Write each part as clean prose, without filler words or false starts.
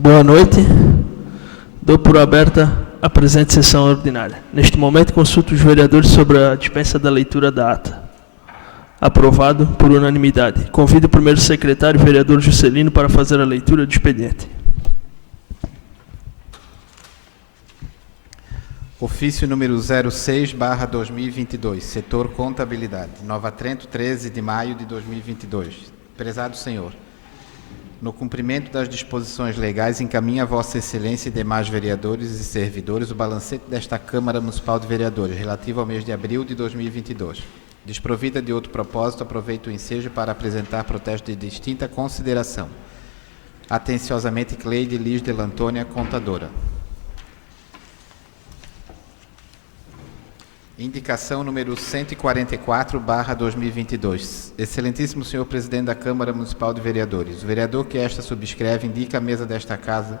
Boa noite. Dou por aberta a presente sessão ordinária. Neste momento, consulto os vereadores sobre a dispensa da leitura da ata. Aprovado por unanimidade. Convido o primeiro secretário, vereador Juscelino, para fazer a leitura do expediente. Ofício número 06/2022, setor contabilidade, Nova Trento, 13 de maio de 2022. Prezado senhor, no cumprimento das disposições legais, encaminha a Vossa Excelência e demais vereadores e servidores o balancete desta Câmara Municipal de Vereadores, relativo ao mês de abril de 2022. Desprovida de outro propósito, aproveito o ensejo para apresentar protesto de distinta consideração. Atenciosamente, Cleide Liz de Lantônia, contadora. Indicação número 144/2022. Excelentíssimo senhor presidente da Câmara Municipal de Vereadores, o vereador que esta subscreve indica à mesa desta casa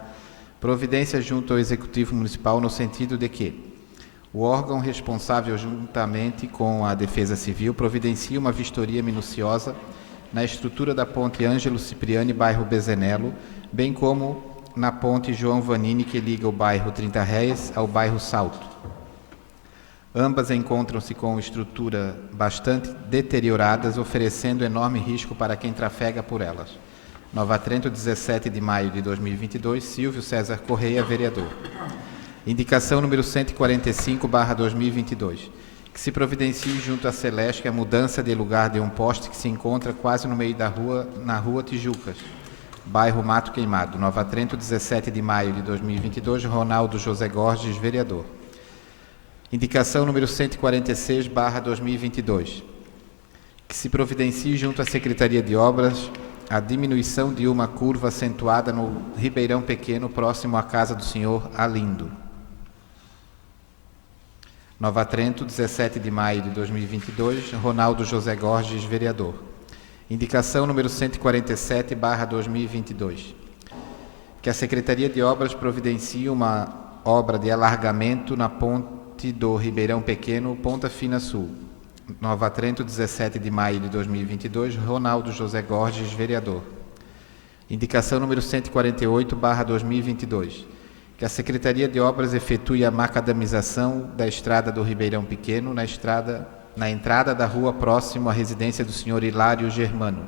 providência junto ao Executivo Municipal no sentido de que o órgão responsável, juntamente com a Defesa Civil, providencie uma vistoria minuciosa na estrutura da ponte Ângelo Cipriani, bairro Bezenelo, bem como na ponte João Vanini, que liga o bairro 30 Réis ao bairro Salto. Ambas encontram-se com estrutura bastante deterioradas, oferecendo enorme risco para quem trafega por elas. Nova Trento, 17 de maio de 2022, Silvio César Correia, vereador. Indicação número 145/2022, que se providencie junto à Celeste a mudança de lugar de um poste que se encontra quase no meio da rua, na rua Tijucas, bairro Mato Queimado. Nova Trento, 17 de maio de 2022, Ronaldo José Gorges, vereador. Indicação número 146/2022, que se providencie junto à Secretaria de Obras a diminuição de uma curva acentuada no Ribeirão Pequeno, próximo à casa do senhor Alindo. Nova Trento, 17 de maio de 2022, Ronaldo José Gorges, vereador. Indicação número 147/2022, que a Secretaria de Obras providencie uma obra de alargamento na ponte do Ribeirão Pequeno, Ponta Fina Sul. Nova Trento, 17 de maio de 2022, Ronaldo José Gorges, vereador. Indicação número 148/2022, que a Secretaria de Obras efetue a macadamização da estrada do Ribeirão Pequeno na entrada da rua próximo à residência do senhor Hilário Germano.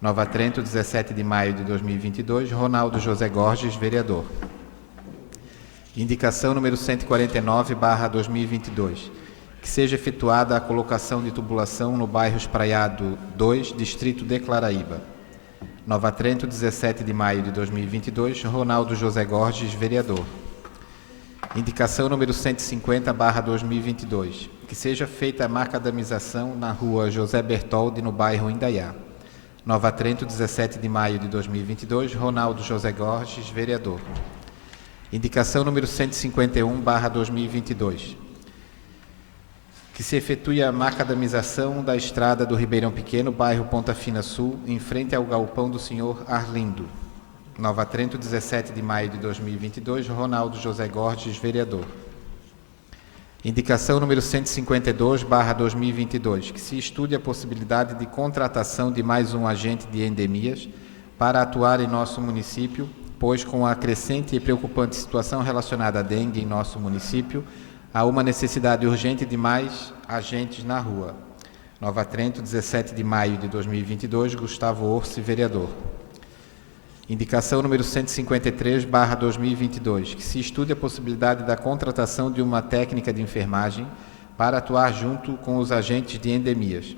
Nova Trento, 17 de maio de 2022, Ronaldo José Gorges, vereador. Indicação número 149/2022, que seja efetuada a colocação de tubulação no bairro Espraiado 2, distrito de Claraíba. Nova Trento, 17 de maio de 2022, Ronaldo José Gorges, vereador. Indicação número 150/2022, que seja feita a macadamização na rua José Bertoldi, no bairro Indaiá. Nova Trento, 17 de maio de 2022, Ronaldo José Gorges, vereador. Indicação número 151/2022, que se efetue a macadamização da estrada do Ribeirão Pequeno, bairro Ponta Fina Sul, em frente ao galpão do senhor Arlindo. Nova Trento, 17 de maio de 2022, Ronaldo José Gorges, vereador. Indicação número 152/2022, que se estude a possibilidade de contratação de mais um agente de endemias para atuar em nosso município, pois com a crescente e preocupante situação relacionada à dengue em nosso município, há uma necessidade urgente de mais agentes na rua. Nova Trento, 17 de maio de 2022, Gustavo Orsi, vereador. Indicação número 153/2022, que se estude a possibilidade da contratação de uma técnica de enfermagem para atuar junto com os agentes de endemias.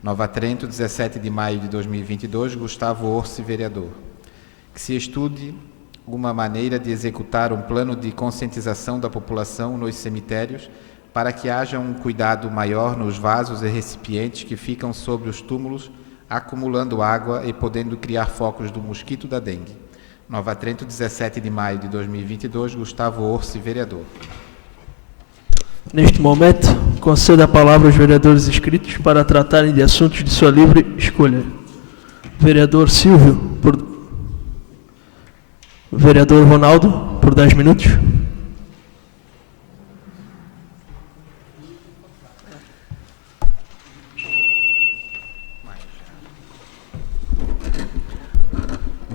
Nova Trento, 17 de maio de 2022, Gustavo Orsi, vereador. Que se estude uma maneira de executar um plano de conscientização da população nos cemitérios para que haja um cuidado maior nos vasos e recipientes que ficam sobre os túmulos, acumulando água e podendo criar focos do mosquito da dengue. Nova Trento, 17 de maio de 2022, Gustavo Orsi, vereador. Neste momento, concedo a palavra aos vereadores inscritos para tratarem de assuntos de sua livre escolha. Vereador Silvio, Vereador Ronaldo, por 10 minutos.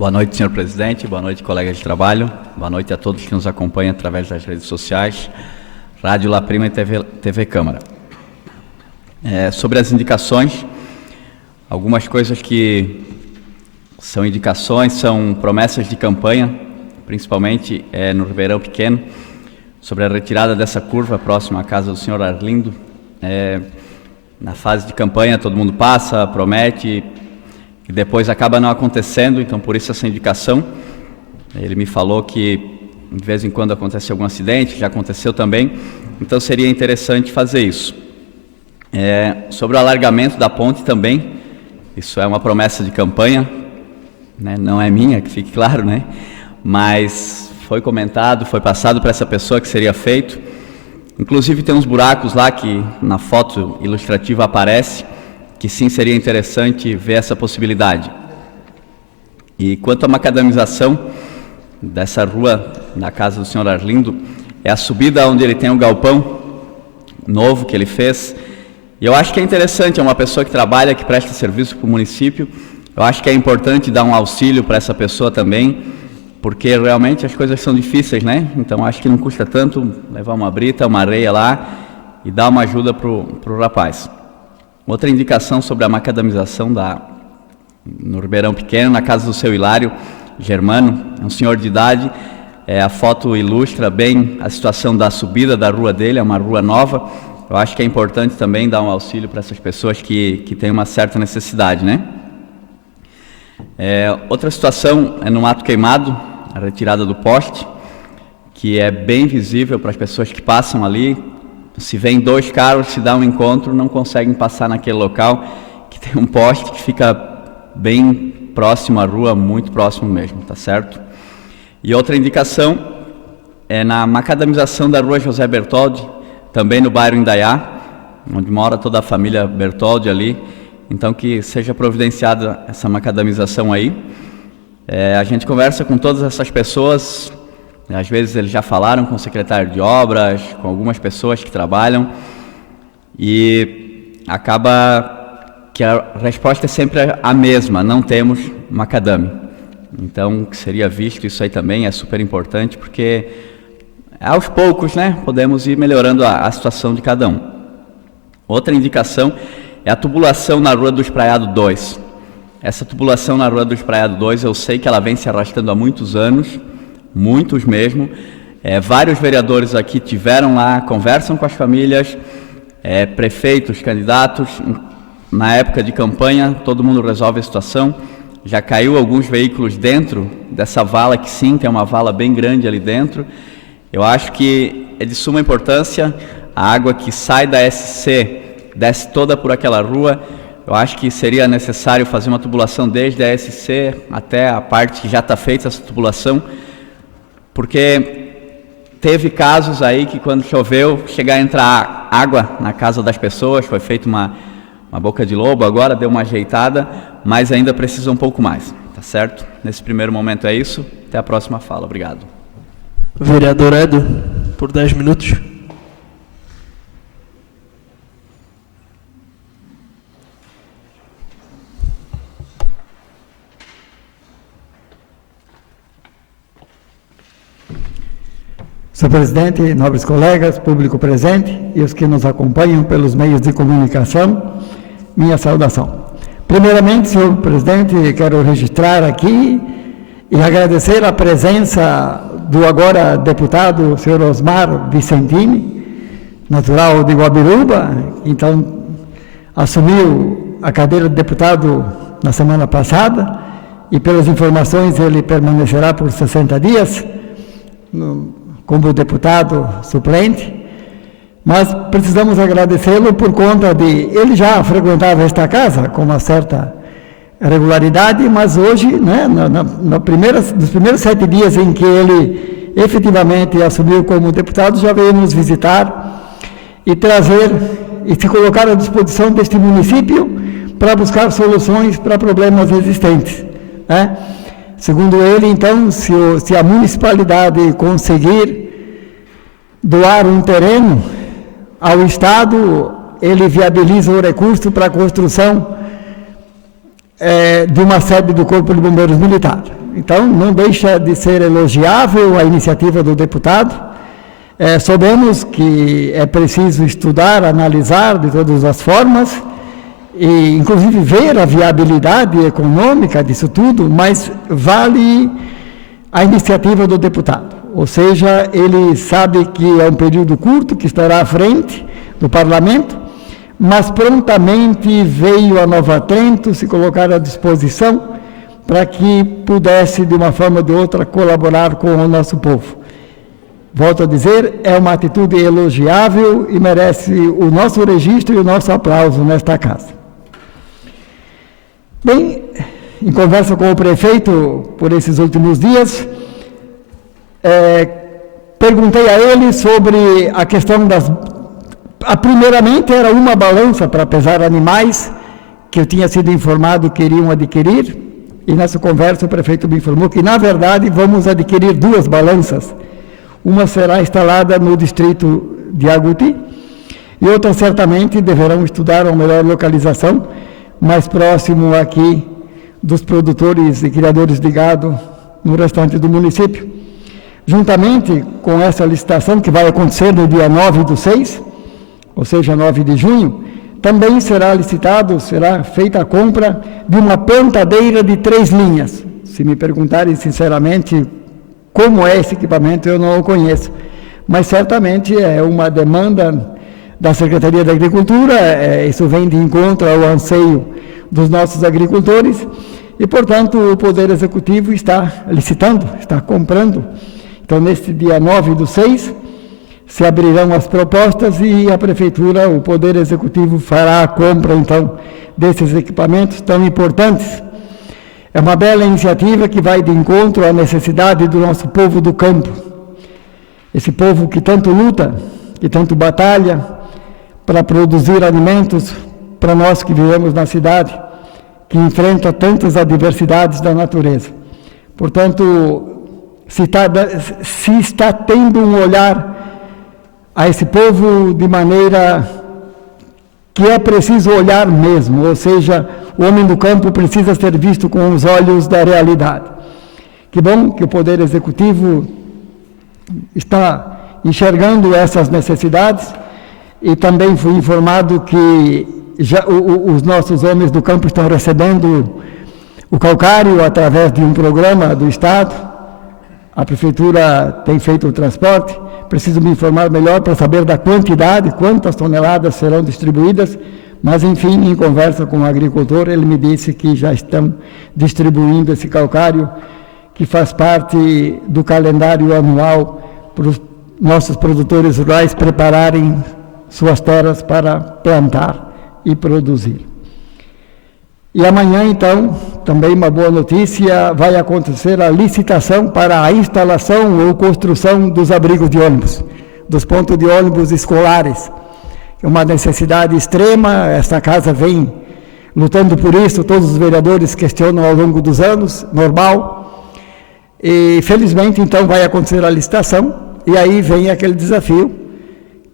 Boa noite, senhor presidente. Boa noite, colegas de trabalho. Boa noite a todos que nos acompanham através das redes sociais, Rádio La Prima e TV Câmara. Sobre as indicações, algumas coisas que são indicações, são promessas de campanha, principalmente no Ribeirão Pequeno, sobre a retirada dessa curva próxima à casa do senhor Arlindo. Na fase de campanha todo mundo passa, promete, e depois acaba não acontecendo, então por isso essa indicação. Ele me falou que de vez em quando acontece algum acidente, já aconteceu também, então seria interessante fazer isso. Sobre o alargamento da ponte também, isso é uma promessa de campanha, né? Não é minha, que fique claro, né? Mas foi comentado, foi passado para essa pessoa que seria feito. Inclusive tem uns buracos lá que na foto ilustrativa aparece, que sim seria interessante ver essa possibilidade. E quanto à macadamização dessa rua na casa do senhor Arlindo, é a subida onde ele tem um galpão novo que ele fez. E eu acho que é interessante, é uma pessoa que trabalha, que presta serviço para o município. Eu acho que é importante dar um auxílio para essa pessoa também, porque realmente as coisas são difíceis, né? Então acho que não custa tanto levar uma brita, uma areia lá e dar uma ajuda para o rapaz. Outra indicação sobre a macadamização no Ribeirão Pequeno, na casa do seu Hilário Germano, é um senhor de idade. A foto ilustra bem a situação da subida da rua dele, é uma rua nova. Eu acho que é importante também dar um auxílio para essas pessoas que têm uma certa necessidade, né? Outra situação é no mato queimado, a retirada do poste, que é bem visível para as pessoas que passam ali. Se vem dois carros, se dá um encontro, não conseguem passar naquele local, que tem um poste que fica bem próximo à rua, muito próximo mesmo, tá certo? E outra indicação é na macadamização da rua José Bertoldi, também no bairro Indaiá, onde mora toda a família Bertoldi ali. Então que seja providenciada essa macadamização aí. A gente conversa com todas essas pessoas, às vezes eles já falaram com o secretário de obras, com algumas pessoas que trabalham, e acaba que a resposta é sempre a mesma: não temos macadame. Então que seria visto isso aí também, é super importante, porque aos poucos, né, podemos ir melhorando a situação de cada um. Outra indicação é a tubulação na Rua do Espraiado 2. Essa tubulação na Rua do Espraiado 2, eu sei que ela vem se arrastando há muitos anos, muitos mesmo. Vários vereadores aqui tiveram lá, conversam com as famílias, prefeitos, candidatos. Na época de campanha, todo mundo resolve a situação. Já caiu alguns veículos dentro dessa vala, que sim, tem uma vala bem grande ali dentro. Eu acho que é de suma importância a água que sai da SC, desce toda por aquela rua. Eu acho que seria necessário fazer uma tubulação desde a SC até a parte que já está feita essa tubulação, porque teve casos aí que quando choveu, chegar a entrar água na casa das pessoas, foi feita uma boca de lobo, agora deu uma ajeitada, mas ainda precisa um pouco mais, tá certo? Nesse primeiro momento é isso, até a próxima fala, obrigado. Vereador Edo, por 10 minutos. Senhor presidente, nobres colegas, público presente e os que nos acompanham pelos meios de comunicação, minha saudação. Primeiramente, senhor presidente, quero registrar aqui e agradecer a presença do agora deputado, senhor Osmar Vicentini, natural de Guabiruba, então assumiu a cadeira de deputado na semana passada e pelas informações ele permanecerá por 60 dias como deputado suplente, mas precisamos agradecê-lo por conta de... Ele já frequentava esta casa com uma certa regularidade, mas hoje, né, nos primeiros 7 dias em que ele efetivamente assumiu como deputado, já veio nos visitar e trazer e se colocar à disposição deste município para buscar soluções para problemas existentes, né? Segundo ele, então, se a municipalidade conseguir doar um terreno ao Estado, ele viabiliza o recurso para a construção de uma sede do Corpo de Bombeiros Militar. então não deixa de ser elogiável a iniciativa do deputado. Sabemos que é preciso estudar, analisar de todas as formas, e inclusive ver a viabilidade econômica disso tudo, mas vale a iniciativa do deputado. Ou seja, ele sabe que é um período curto que estará à frente do parlamento, mas prontamente veio a Nova Trento se colocar à disposição para que pudesse, de uma forma ou de outra, colaborar com o nosso povo. Volto a dizer, é uma atitude elogiável e merece o nosso registro e o nosso aplauso nesta casa. Bem, em conversa com o prefeito por esses últimos dias, perguntei a ele sobre a questão primeiramente era uma balança para pesar animais, que eu tinha sido informado que iriam adquirir, e nessa conversa o prefeito me informou que, na verdade, vamos adquirir 2 balanças. Uma será instalada no distrito de Aguti, e outra certamente deverão estudar uma melhor localização, mais próximo aqui dos produtores e criadores de gado no restante do município. Juntamente com essa licitação, que vai acontecer no dia 9/6, ou seja, 9 de junho, também será feita a compra de uma plantadeira de 3 linhas. Se me perguntarem sinceramente como é esse equipamento, eu não o conheço, mas certamente é uma demanda da Secretaria da Agricultura, isso vem de encontro ao anseio dos nossos agricultores, e, portanto, o Poder Executivo está licitando, está comprando. Então, neste dia 9/6, se abrirão as propostas e a Prefeitura, o Poder Executivo, fará a compra, então, desses equipamentos tão importantes. É uma bela iniciativa que vai de encontro à necessidade do nosso povo do campo. Esse povo que tanto luta, que tanto batalha para produzir alimentos para nós que vivemos na cidade, que enfrenta tantas adversidades da natureza. Portanto, se está tendo um olhar a esse povo de maneira que é preciso olhar mesmo, ou seja, o homem do campo precisa ser visto com os olhos da realidade. Que bom que o Poder Executivo está enxergando essas necessidades, e também fui informado que os nossos homens do campo estão recebendo o calcário através de um programa do Estado. A Prefeitura tem feito o transporte. Preciso me informar melhor para saber da quantidade, quantas toneladas serão distribuídas, mas, enfim, em conversa com o agricultor, ele me disse que já estão distribuindo esse calcário, que faz parte do calendário anual para os nossos produtores rurais prepararem suas terras para plantar e produzir. E amanhã, então, também uma boa notícia, vai acontecer a licitação para a instalação ou construção dos abrigos de ônibus, dos pontos de ônibus escolares. É uma necessidade extrema, esta casa vem lutando por isso, todos os vereadores questionam ao longo dos anos, normal. E, felizmente, então, vai acontecer a licitação, e aí vem aquele desafio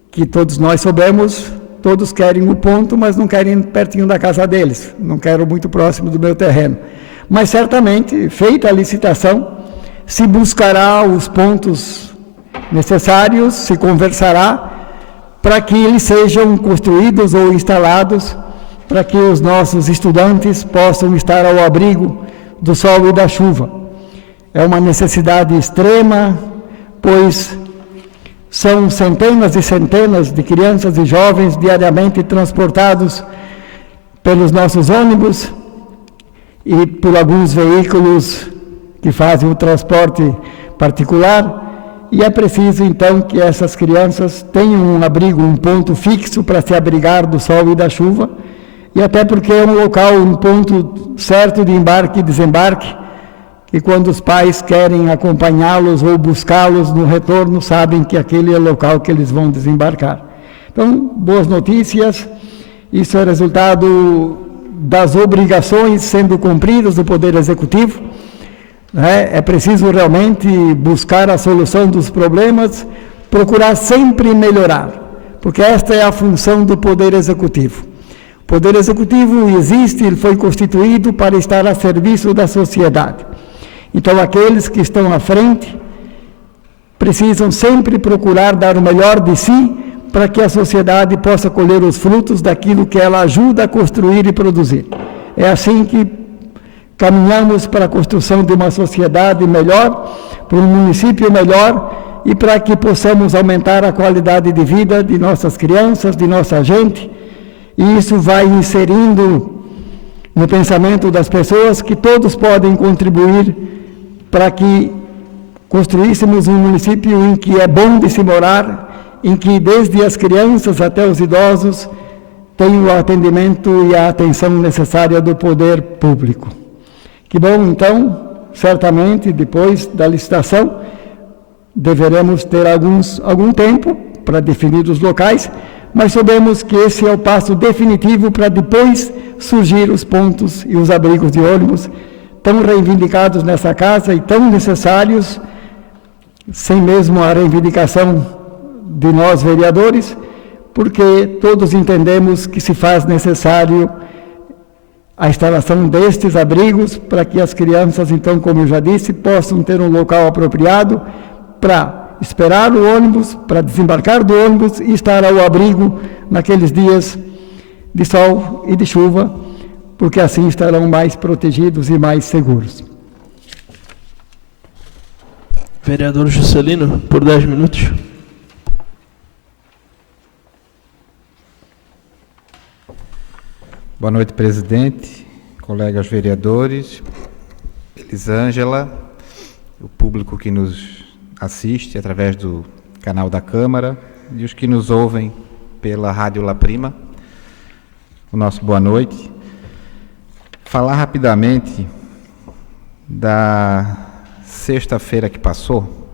que todos nós soubemos. Todos querem o ponto, mas não querem pertinho da casa deles, não quero muito próximo do meu terreno. Mas certamente, feita a licitação, se buscará os pontos necessários, se conversará para que eles sejam construídos ou instalados, para que os nossos estudantes possam estar ao abrigo do sol e da chuva. É uma necessidade extrema, pois são centenas e centenas de crianças e jovens diariamente transportados pelos nossos ônibus e por alguns veículos que fazem o transporte particular, e é preciso então que essas crianças tenham um abrigo, um ponto fixo para se abrigar do sol e da chuva, e até porque é um local, um ponto certo de embarque e desembarque, e quando os pais querem acompanhá-los ou buscá-los no retorno, sabem que aquele é o local que eles vão desembarcar. Então, boas notícias, isso é resultado das obrigações sendo cumpridas do Poder Executivo. É preciso realmente buscar a solução dos problemas, procurar sempre melhorar, porque esta é a função do Poder Executivo. O Poder Executivo existe, ele foi constituído para estar a serviço da sociedade. Então, aqueles que estão à frente precisam sempre procurar dar o melhor de si para que a sociedade possa colher os frutos daquilo que ela ajuda a construir e produzir. É assim que caminhamos para a construção de uma sociedade melhor, para um município melhor e para que possamos aumentar a qualidade de vida de nossas crianças, de nossa gente. E isso vai inserindo no pensamento das pessoas que todos podem contribuir para que construíssemos um município em que é bom de se morar, em que desde as crianças até os idosos tenham o atendimento e a atenção necessária do poder público. Que bom, então, certamente, depois da licitação, deveremos ter algum tempo para definir os locais, mas sabemos que esse é o passo definitivo para depois surgir os pontos e os abrigos de ônibus tão reivindicados nessa casa e tão necessários, sem mesmo a reivindicação de nós vereadores, porque todos entendemos que se faz necessário a instalação destes abrigos para que as crianças, então, como eu já disse, possam ter um local apropriado para esperar o ônibus, para desembarcar do ônibus e estar ao abrigo naqueles dias de sol e de chuva, porque assim estarão mais protegidos e mais seguros. Vereador Juscelino, por 10 minutos. Boa noite, presidente, colegas vereadores, Elisângela, o público que nos assiste através do canal da Câmara e os que nos ouvem pela Rádio La Prima. O nosso boa noite. Falar rapidamente da sexta-feira que passou.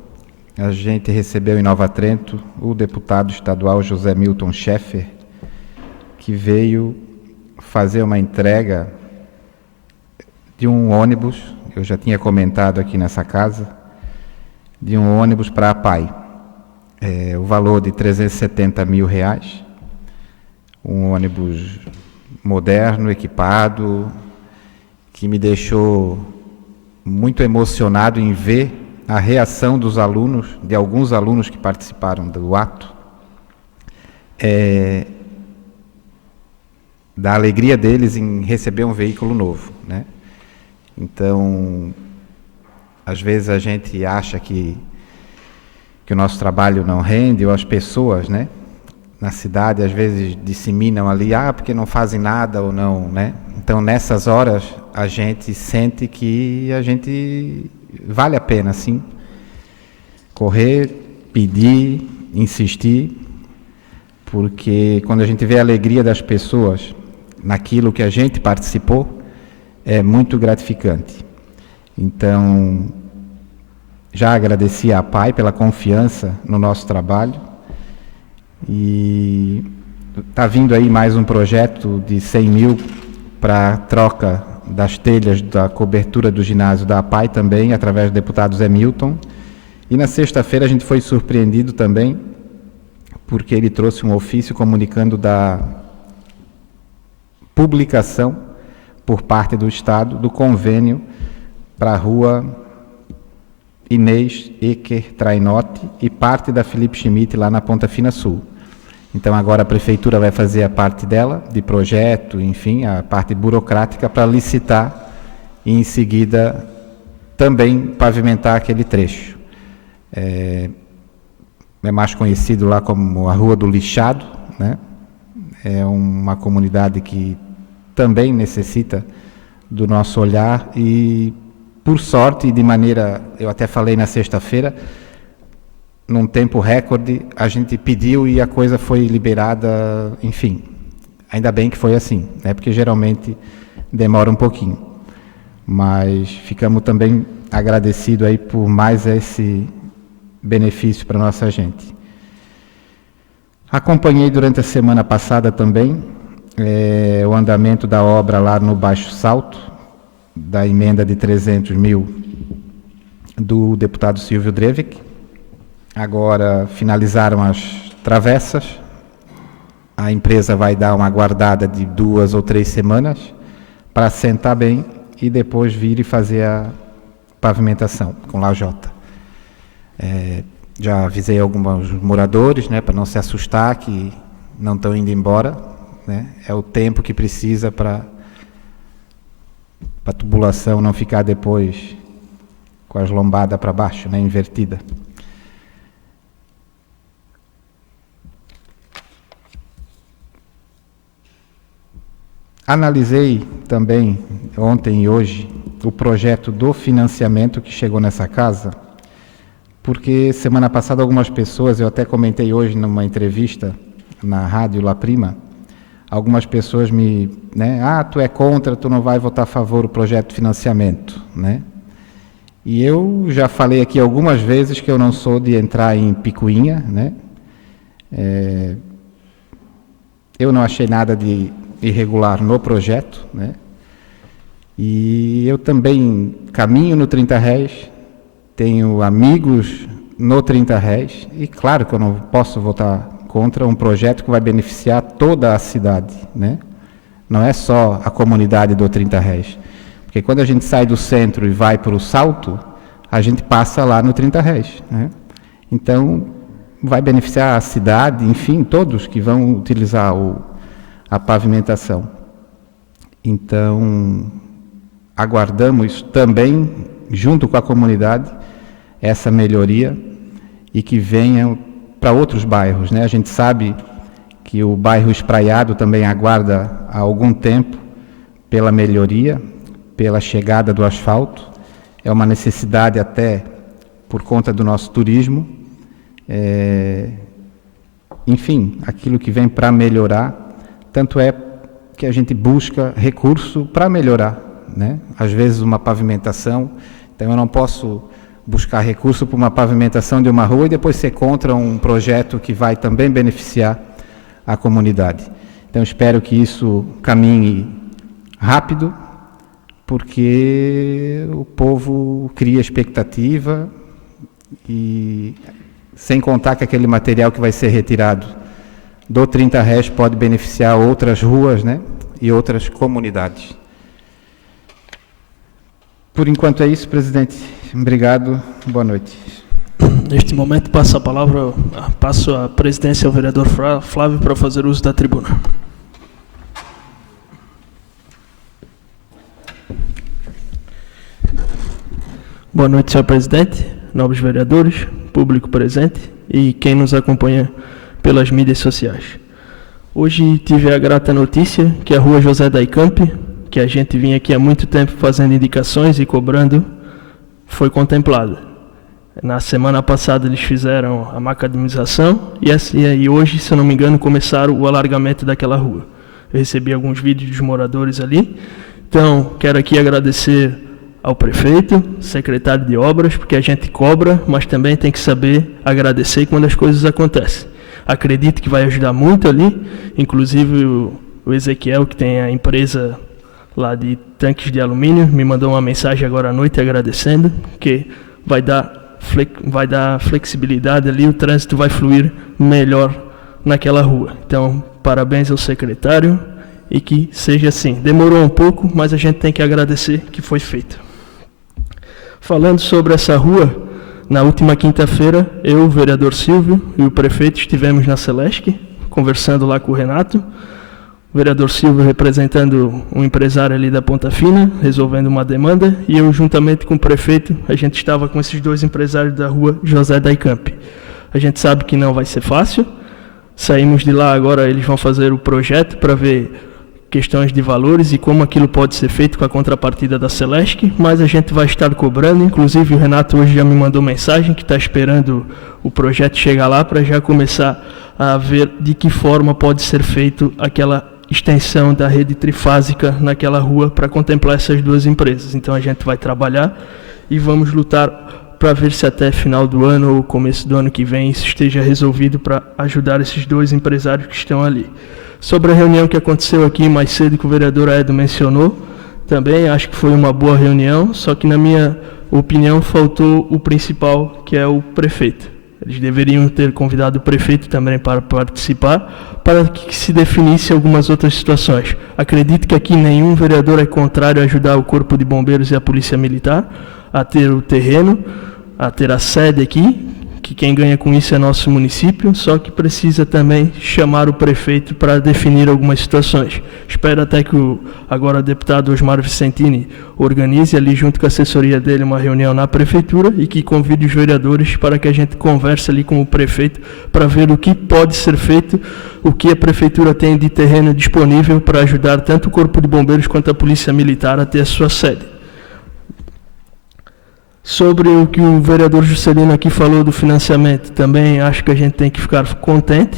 A gente recebeu em Nova Trento o deputado estadual José Milton Schaeffer, que veio fazer uma entrega de um ônibus, eu já tinha comentado aqui nessa casa, de um ônibus para a PAI. O valor de R$370 mil, um ônibus moderno, equipado, que me deixou muito emocionado em ver a reação dos alunos, de alguns alunos que participaram do ato, da alegria deles em receber um veículo novo, né? Então, às vezes a gente acha que o nosso trabalho não rende, ou as pessoas, né, na cidade, às vezes disseminam ali, porque não fazem nada ou não, né? Então, nessas horas, a gente sente que a gente vale a pena, sim, correr, pedir, insistir, porque quando a gente vê a alegria das pessoas naquilo que a gente participou, é muito gratificante. Então, já agradeci à PAI pela confiança no nosso trabalho e está vindo aí mais um projeto de 100 mil para troca das telhas da cobertura do ginásio da PAI também, através do deputado Zé Milton. E na sexta-feira a gente foi surpreendido também, porque ele trouxe um ofício comunicando da publicação por parte do Estado do convênio para a rua Inês Ecker Trainotti e parte da Felipe Schmidt lá na Ponta Fina Sul. Então agora a Prefeitura vai fazer a parte dela, de projeto, enfim, a parte burocrática para licitar e em seguida também pavimentar aquele trecho. É mais conhecido lá como a Rua do Lixado, né? É uma comunidade que também necessita do nosso olhar e, por sorte, de maneira, eu até falei na sexta-feira, num tempo recorde, a gente pediu e a coisa foi liberada, enfim, ainda bem que foi assim, né? Porque geralmente demora um pouquinho, mas ficamos também agradecidos aí por mais esse benefício para nossa gente. Acompanhei durante a semana passada também o andamento da obra lá no Baixo Salto, da emenda de 300 mil do deputado Silvio Drevik. Agora finalizaram as travessas, a empresa vai dar uma guardada de 2 ou 3 semanas para assentar bem e depois vir e fazer a pavimentação, com lajota. Já avisei alguns moradores, né, para não se assustar que não estão indo embora, né? É o tempo que precisa para a tubulação não ficar depois com as lombadas para baixo, né, invertida. Analisei também ontem e hoje o projeto do financiamento que chegou nessa casa, porque semana passada algumas pessoas, eu até comentei hoje numa entrevista na Rádio La Prima, algumas pessoas tu é contra, tu não vai votar a favor do projeto de financiamento, né? E eu já falei aqui algumas vezes que eu não sou de entrar em picuinha, né? Eu não achei nada de irregular no projeto, né? E eu também caminho no 30 réis, tenho amigos no 30 réis, e claro que eu não posso votar contra um projeto que vai beneficiar toda a cidade, né? Não é só a comunidade do 30 réis, porque quando a gente sai do centro e vai para o Salto, a gente passa lá no 30 réis, né? Então, vai beneficiar a cidade, enfim, todos que vão utilizar a pavimentação. Então, aguardamos também, junto com a comunidade, essa melhoria e que venha para outros bairros, né? A gente sabe que o bairro Espraiado também aguarda há algum tempo pela melhoria, pela chegada do asfalto. É uma necessidade até por conta do nosso turismo. Enfim, aquilo que vem para melhorar, tanto é que a gente busca recurso para melhorar, né? Às vezes uma pavimentação, então eu não posso buscar recurso para uma pavimentação de uma rua e depois ser contra um projeto que vai também beneficiar a comunidade. Então espero que isso caminhe rápido, porque o povo cria expectativa e sem contar que aquele material que vai ser retirado do 30 réis pode beneficiar outras ruas, né, e outras comunidades. Por enquanto é isso, presidente. Obrigado. Boa noite. Neste momento, passo a presidência ao vereador Flávio para fazer uso da tribuna. Boa noite, senhor presidente, nobres vereadores, público presente e quem nos acompanha pelas mídias sociais. Hoje tive a grata notícia que a rua José Daicamp, que a gente vinha aqui há muito tempo fazendo indicações e cobrando, foi contemplada. Na semana passada eles fizeram a macadamização e hoje, se eu não me engano, começaram o alargamento daquela rua. Eu recebi alguns vídeos dos moradores ali. Então, quero aqui agradecer ao prefeito, secretário de obras, porque a gente cobra, mas também tem que saber agradecer quando as coisas acontecem. Acredito que vai ajudar muito ali, inclusive o Ezequiel, que tem a empresa lá de tanques de alumínio, me mandou uma mensagem agora à noite agradecendo, que vai dar flexibilidade ali, o trânsito vai fluir melhor naquela rua. Então, parabéns ao secretário e que seja assim. Demorou um pouco, mas a gente tem que agradecer que foi feito. Falando sobre essa rua, na última quinta-feira, eu, o vereador Silvio e o prefeito estivemos na Celesc, conversando lá com o Renato. O vereador Silvio representando um empresário ali da Ponta Fina, resolvendo uma demanda, e eu, juntamente com o prefeito, a gente estava com esses dois empresários da rua José Daicamp. A gente sabe que não vai ser fácil. Saímos de lá agora, eles vão fazer o projeto para ver questões de valores e como aquilo pode ser feito com a contrapartida da Celesc, mas a gente vai estar cobrando. Inclusive o Renato hoje já me mandou mensagem que está esperando o projeto chegar lá para já começar a ver de que forma pode ser feito aquela extensão da rede trifásica naquela rua para contemplar essas duas empresas. Então a gente vai trabalhar e vamos lutar para ver se até final do ano ou começo do ano que vem isso esteja resolvido para ajudar esses dois empresários que estão ali. Sobre a reunião que aconteceu aqui mais cedo, que o vereador Aedo mencionou, também acho que foi uma boa reunião, só que na minha opinião faltou o principal, que é o prefeito. Eles deveriam ter convidado o prefeito também para participar, para que se definisse algumas outras situações. Acredito que aqui nenhum vereador é contrário a ajudar o Corpo de Bombeiros e a Polícia Militar. a ter o terreno, a ter a sede aqui, que quem ganha com isso é nosso município, só que precisa também chamar o prefeito para definir algumas situações. Espero até que o agora deputado Osmar Vicentini organize ali junto com a assessoria dele uma reunião na prefeitura e que convide os vereadores para que a gente converse ali com o prefeito para ver o que pode ser feito, o que a prefeitura tem de terreno disponível para ajudar tanto o Corpo de Bombeiros quanto a Polícia Militar a ter a sua sede. Sobre o que o vereador Juscelino aqui falou do financiamento, também acho que a gente tem que ficar contente.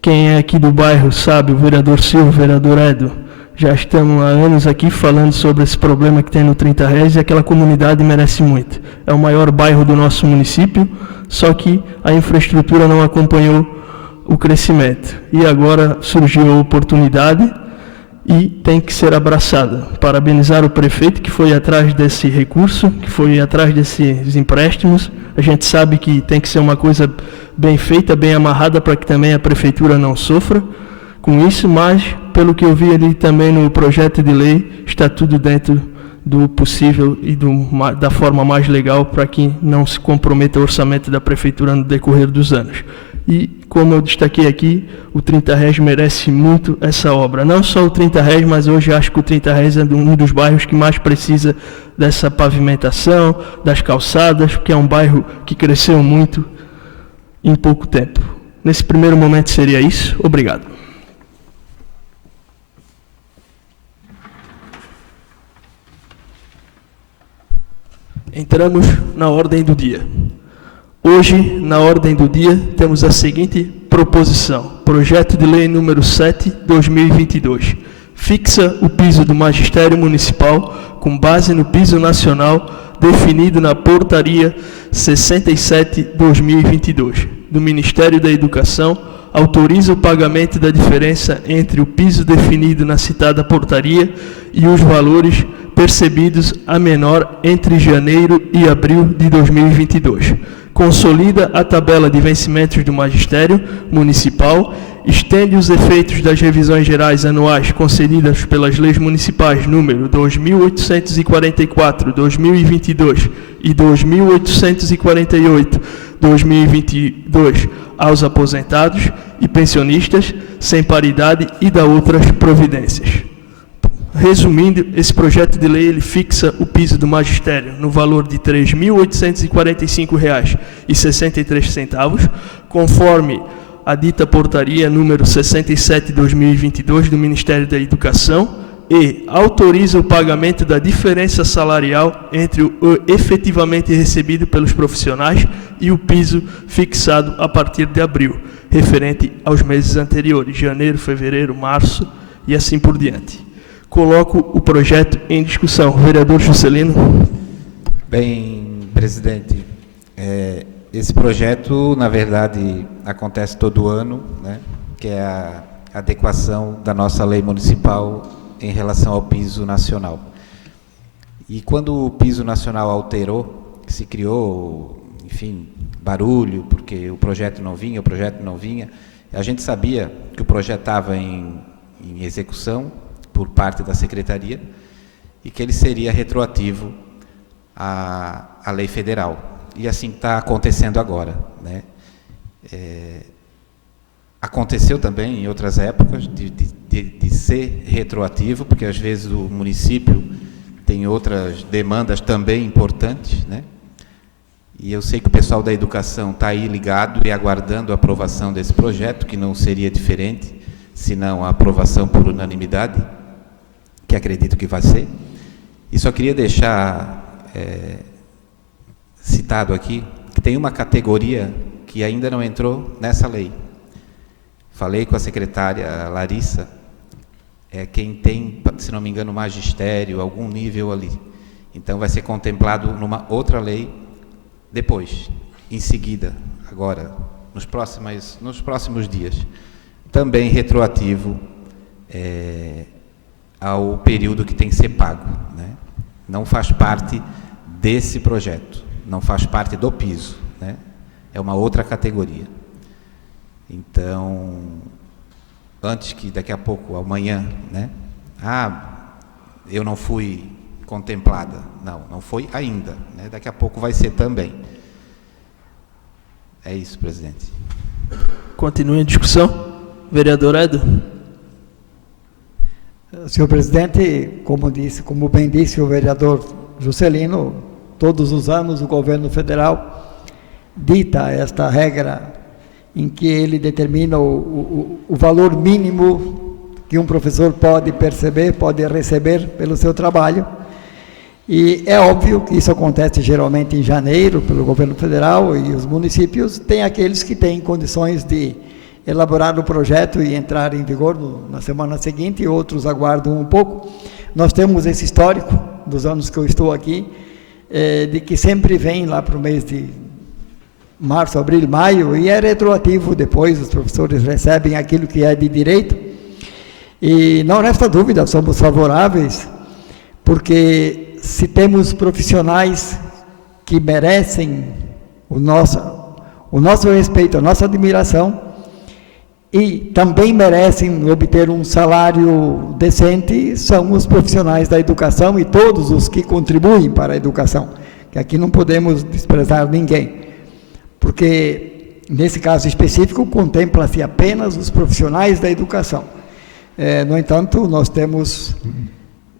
Quem é aqui do bairro sabe, o vereador Silva, o vereador Edo, já estamos há anos aqui falando sobre esse problema que tem no 30 Reis e aquela comunidade merece muito. É o maior bairro do nosso município, só que a infraestrutura não acompanhou o crescimento. E agora surgiu a oportunidade e tem que ser abraçada. Parabenizar o prefeito que foi atrás desse recurso, que foi atrás desses empréstimos. A gente sabe que tem que ser uma coisa bem feita, bem amarrada, para que também a prefeitura não sofra com isso, mas, pelo que eu vi ali também no projeto de lei, está tudo dentro do possível e da forma mais legal para que não se comprometa o orçamento da prefeitura no decorrer dos anos. E, como eu destaquei aqui, o 30 Reis merece muito essa obra. Não só o 30 Reis, mas hoje acho que o 30 Reis é um dos bairros que mais precisa dessa pavimentação, das calçadas, porque é um bairro que cresceu muito em pouco tempo. Nesse primeiro momento seria isso. Obrigado. Entramos na ordem do dia. Hoje, na ordem do dia, temos a seguinte proposição. Projeto de Lei número 7/2022. Fixa o piso do magistério municipal com base no piso nacional definido na Portaria 67/2022 do Ministério da Educação. Autoriza o pagamento da diferença entre o piso definido na citada portaria e os valores percebidos a menor entre janeiro e abril de 2022. Consolida a tabela de vencimentos do magistério municipal, estende os efeitos das revisões gerais anuais concedidas pelas leis municipais número 2.844/2022 e 2.848/2022 aos aposentados e pensionistas sem paridade e da outras providências. Resumindo, esse projeto de lei ele fixa o piso do magistério no valor de R$ 3.845,63, conforme a dita portaria número 67/2022 do Ministério da Educação, e autoriza o pagamento da diferença salarial entre o efetivamente recebido pelos profissionais e o piso fixado a partir de abril, referente aos meses anteriores, janeiro, fevereiro, março e assim por diante. Coloco o projeto em discussão. Vereador Juscelino. Bem, presidente, esse projeto, na verdade, acontece todo ano, né, que é a adequação da nossa lei municipal em relação ao piso nacional. E quando o piso nacional alterou, se criou, enfim, barulho, porque o projeto não vinha, a gente sabia que o projeto estava em execução por parte da secretaria e que ele seria retroativo à lei federal. E assim está acontecendo agora, né? Aconteceu também em outras épocas de ser retroativo, porque às vezes o município tem outras demandas também importantes, né? E eu sei que o pessoal da educação está aí ligado e aguardando a aprovação desse projeto, que não seria diferente, senão a aprovação por unanimidade, que acredito que vai ser. E só queria deixar citado aqui que tem uma categoria que ainda não entrou nessa lei. Falei com a secretária Larissa, quem tem, se não me engano, magistério, algum nível ali. Então vai ser contemplado numa outra lei depois, em seguida, agora, nos próximos dias. Também retroativo ao período que tem que ser pago, né? Não faz parte desse projeto, não faz parte do piso, né? É uma outra categoria. Então, antes que daqui a pouco, amanhã, né? Eu não fui contemplada. Não foi ainda, né? Daqui a pouco vai ser também. É isso, presidente. Continue a discussão. Vereador Edo. Senhor presidente, como bem disse o vereador Juscelino, todos os anos o governo federal dita esta regra em que ele determina o valor mínimo que um professor pode receber pelo seu trabalho. E é óbvio que isso acontece geralmente em janeiro pelo governo federal, e os municípios têm aqueles que têm condições de elaborar o projeto e entrar em vigor na semana seguinte, e outros aguardam um pouco. Nós temos esse histórico dos anos que eu estou aqui, de que sempre vem lá para o mês de março, abril, maio, e é retroativo depois, os professores recebem aquilo que é de direito. E não resta dúvida, somos favoráveis, porque se temos profissionais que merecem o nosso respeito, a nossa admiração, e também merecem obter um salário decente, são os profissionais da educação e todos os que contribuem para a educação, que aqui não podemos desprezar ninguém, porque nesse caso específico contempla-se apenas os profissionais da educação. No entanto, nós temos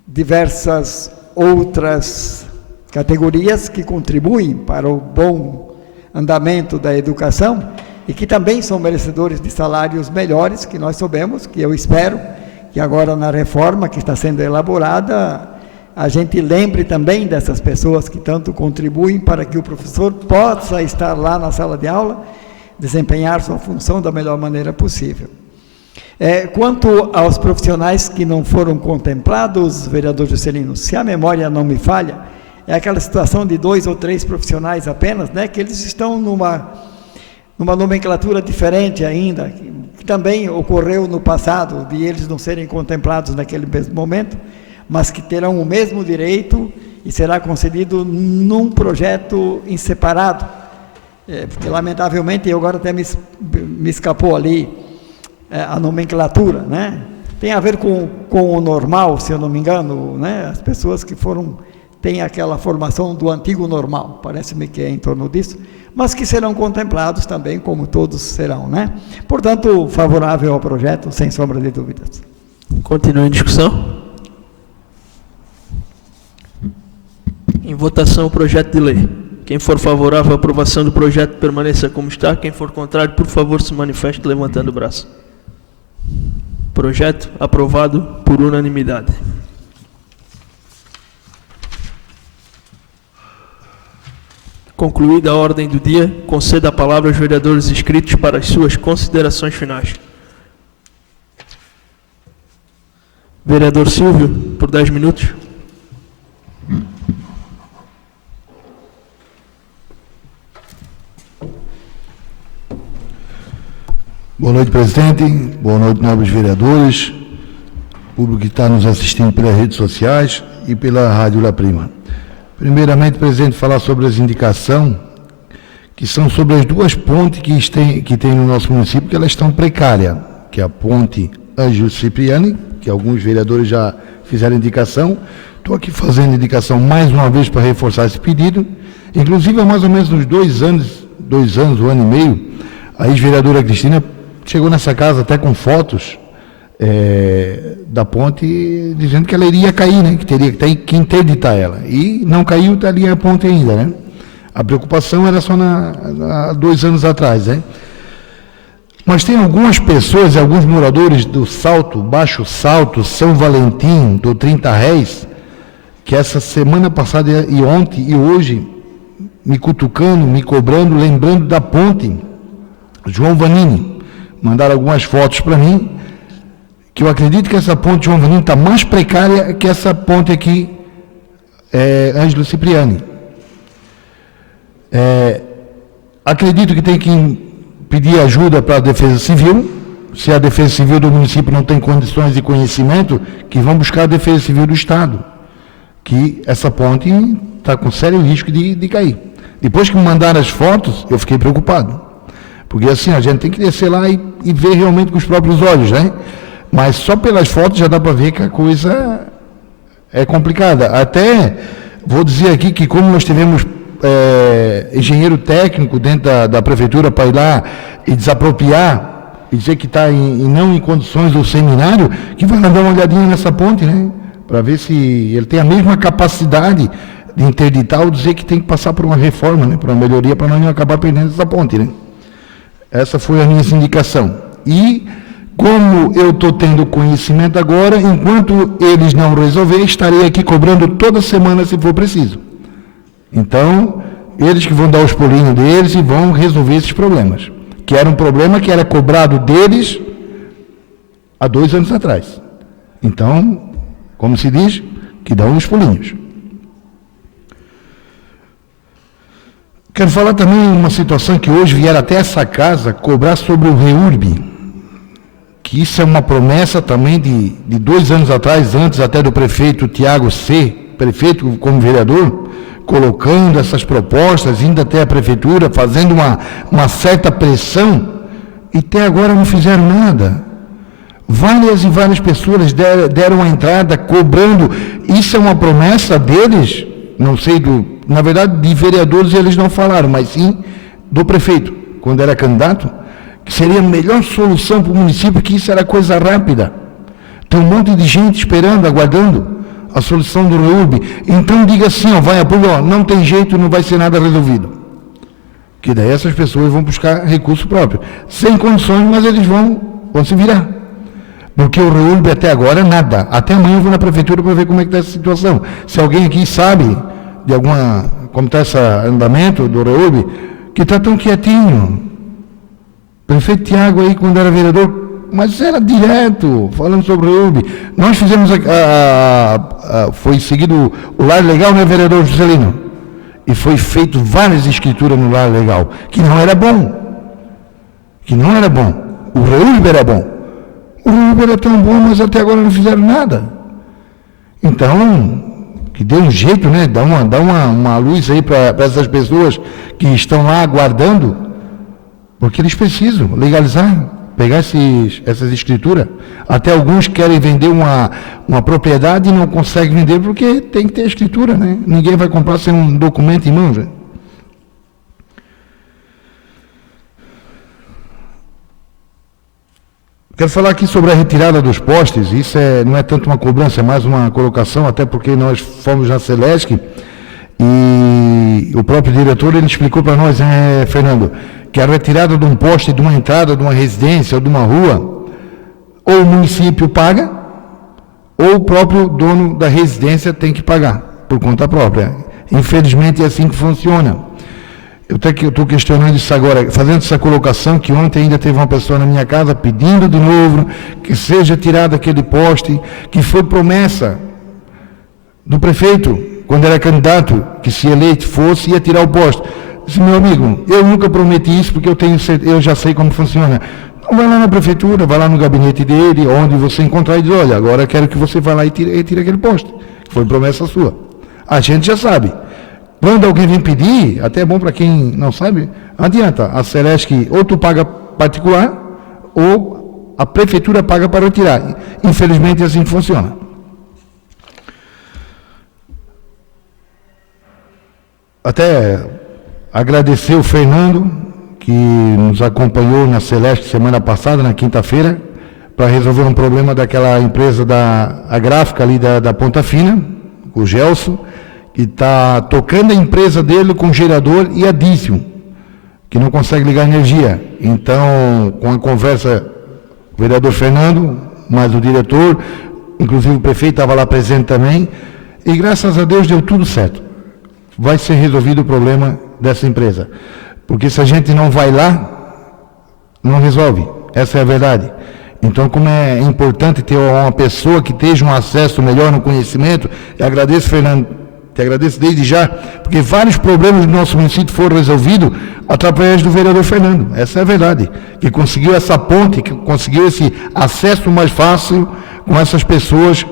diversas outras categorias que contribuem para o bom andamento da educação e que também são merecedores de salários melhores, que nós soubemos, que eu espero que agora na reforma que está sendo elaborada, a gente lembre também dessas pessoas que tanto contribuem para que o professor possa estar lá na sala de aula, desempenhar sua função da melhor maneira possível. Quanto aos profissionais que não foram contemplados, vereador Juscelino, se a memória não me falha, é aquela situação de 2 ou 3 profissionais apenas, né, que eles estão numa nomenclatura diferente ainda, que também ocorreu no passado, de eles não serem contemplados naquele mesmo momento, mas que terão o mesmo direito e será concedido num projeto em separado, porque lamentavelmente, eu agora até me escapou ali a nomenclatura, né? Tem a ver com o normal, se eu não me engano, né? As pessoas que têm aquela formação do antigo normal, parece-me que é em torno disso, mas que serão contemplados também, como todos serão, né? Portanto, favorável ao projeto, sem sombra de dúvidas. Continua em discussão. Em votação o projeto de lei. Quem for favorável à aprovação do projeto permaneça como está. Quem for contrário, por favor, se manifeste levantando o braço. Projeto aprovado por unanimidade. Concluída a ordem do dia, conceda a palavra aos vereadores inscritos para as suas considerações finais. Vereador Silvio, por 10 minutos. Boa noite, presidente. Boa noite, nobres vereadores, público que está nos assistindo pelas redes sociais e pela Rádio La Prima. Primeiramente, presidente, falar sobre as indicações, que são sobre as 2 pontes que tem no nosso município, que elas estão precárias, que é a ponte Ângelo Cipriani, que alguns vereadores já fizeram indicação. Estou aqui fazendo indicação mais uma vez para reforçar esse pedido. Inclusive, há mais ou menos uns 2 anos, 1 ano e meio, a ex-vereadora Cristina chegou nessa casa até com fotos da ponte, dizendo que ela iria cair, né? Que teria que interditar ela. E não caiu, está ali a ponte ainda, né? A preocupação era só há 2 anos atrás, né? Mas tem algumas pessoas e alguns moradores do Salto, Baixo Salto, São Valentim, do 30 Réis, que essa semana passada e ontem e hoje, me cutucando, me cobrando, lembrando da ponte João Vanini. Mandaram algumas fotos para mim, que eu acredito que essa ponte João Vanini está mais precária que essa ponte aqui, Ângelo Cipriani. Acredito que tem que pedir ajuda para a Defesa Civil. Se a Defesa Civil do município não tem condições de conhecimento, que vão buscar a Defesa Civil do Estado, que essa ponte está com sério risco de cair. Depois que me mandaram as fotos, eu fiquei preocupado, porque assim, a gente tem que descer lá e ver realmente com os próprios olhos, né? Mas só pelas fotos já dá para ver que a coisa é complicada. Até vou dizer aqui que como nós tivemos engenheiro técnico dentro da prefeitura para ir lá e desapropriar e dizer que está não em condições do seminário, que vai dar uma olhadinha nessa ponte, né? Para ver se ele tem a mesma capacidade de interditar ou dizer que tem que passar por uma reforma, né? Por uma melhoria, para não acabar perdendo essa ponte, né? Essa foi a minha indicação. E como eu estou tendo conhecimento agora, enquanto eles não resolverem, estarei aqui cobrando toda semana se for preciso. Então, eles que vão dar os pulinhos deles e vão resolver esses problemas. Que era um problema que era cobrado deles há 2 anos atrás. Então, como se diz, que dão os pulinhos. Quero falar também uma situação que hoje vieram até essa casa cobrar sobre o REURB, que isso é uma promessa também de 2 anos atrás, antes até do prefeito Tiago C., prefeito como vereador, colocando essas propostas, indo até a prefeitura, fazendo uma certa pressão, e até agora não fizeram nada. Várias e várias pessoas deram a entrada cobrando. Isso é uma promessa deles, não sei, na verdade, de vereadores eles não falaram, mas sim do prefeito, quando era candidato, que seria a melhor solução para o município, que isso era coisa rápida. Tem um monte de gente esperando, aguardando a solução do REURB. Então diga assim, vai apoio, não tem jeito, não vai ser nada resolvido. Que daí essas pessoas vão buscar recurso próprio. Sem condições, mas eles vão se virar. Porque o REURB até agora, nada. Até amanhã eu vou na prefeitura para ver como é que está essa situação. Se alguém aqui sabe de como está esse andamento do REURB, que está tão quietinho. Prefeito Tiago aí, quando era vereador, mas era direto, falando sobre o REURB. Nós fizemos, foi seguido o Lar Legal, né, vereador Juscelino? E foi feito várias escrituras no Lar Legal, que não era bom. O REURB era bom. O REURB era tão bom, mas até agora não fizeram nada. Então, que dê um jeito, né? Dá uma luz aí para essas pessoas que estão lá aguardando, porque eles precisam legalizar, pegar essas escrituras. Até alguns querem vender uma propriedade e não conseguem vender porque tem que ter escritura, né? Ninguém vai comprar sem um documento em mãos, né? Quero falar aqui sobre a retirada dos postes. Isso não é tanto uma cobrança, é mais uma colocação, até porque nós fomos na Celesc e o próprio diretor ele explicou para nós, Fernando, que a retirada de um poste, de uma entrada, de uma residência ou de uma rua, ou o município paga, ou o próprio dono da residência tem que pagar, por conta própria. Infelizmente é assim que funciona. Eu estou questionando isso agora, fazendo essa colocação, que ontem ainda teve uma pessoa na minha casa pedindo de novo que seja tirado aquele poste, que foi promessa do prefeito, quando era candidato, que se eleito fosse, ia tirar o poste. Disse, meu amigo, eu nunca prometi isso, porque eu já sei como funciona. Então vai lá na prefeitura, vai lá no gabinete dele, onde você encontrar e diz, olha, agora eu quero que você vá lá e tire aquele poste. Foi promessa sua. A gente já sabe. Quando alguém vem pedir, até é bom para quem não sabe, não adianta. A Celesc, ou tu paga particular, ou a prefeitura paga para retirar. Infelizmente assim funciona. Até agradecer o Fernando, que nos acompanhou na Celesc semana passada, na quinta-feira, para resolver um problema daquela empresa a gráfica ali da Ponta Fina, o Gelson, que está tocando a empresa dele com gerador e a diesel, que não consegue ligar energia. Então, com a conversa, o vereador Fernando, mais o diretor, inclusive o prefeito estava lá presente também, e graças a Deus deu tudo certo. Vai ser resolvido o problema dessa empresa. Porque se a gente não vai lá, não resolve. Essa é a verdade. Então, como é importante ter uma pessoa que esteja um acesso melhor no conhecimento, eu agradeço, Fernando, te agradeço desde já, porque vários problemas do nosso município foram resolvidos através do vereador Fernando. Essa é a verdade. Que conseguiu essa ponte, que conseguiu esse acesso mais fácil com essas pessoas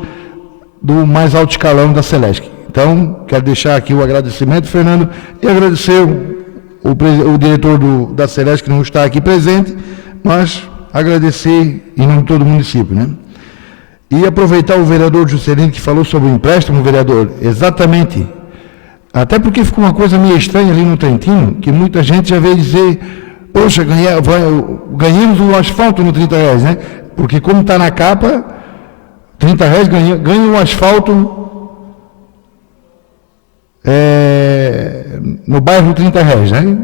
do mais alto escalão da Celesc. Então, quero deixar aqui o agradecimento, Fernando, e agradecer o diretor da Celesc, que não está aqui presente, mas agradecer em nome de todo o município, né? E aproveitar o vereador Juscelino que falou sobre o empréstimo, vereador, exatamente. Até porque ficou uma coisa meio estranha ali no Trentino, que muita gente já veio dizer, poxa, ganhamos o asfalto no R$30, né? Porque como está na capa, R$30 ganha o asfalto no bairro R$30, né?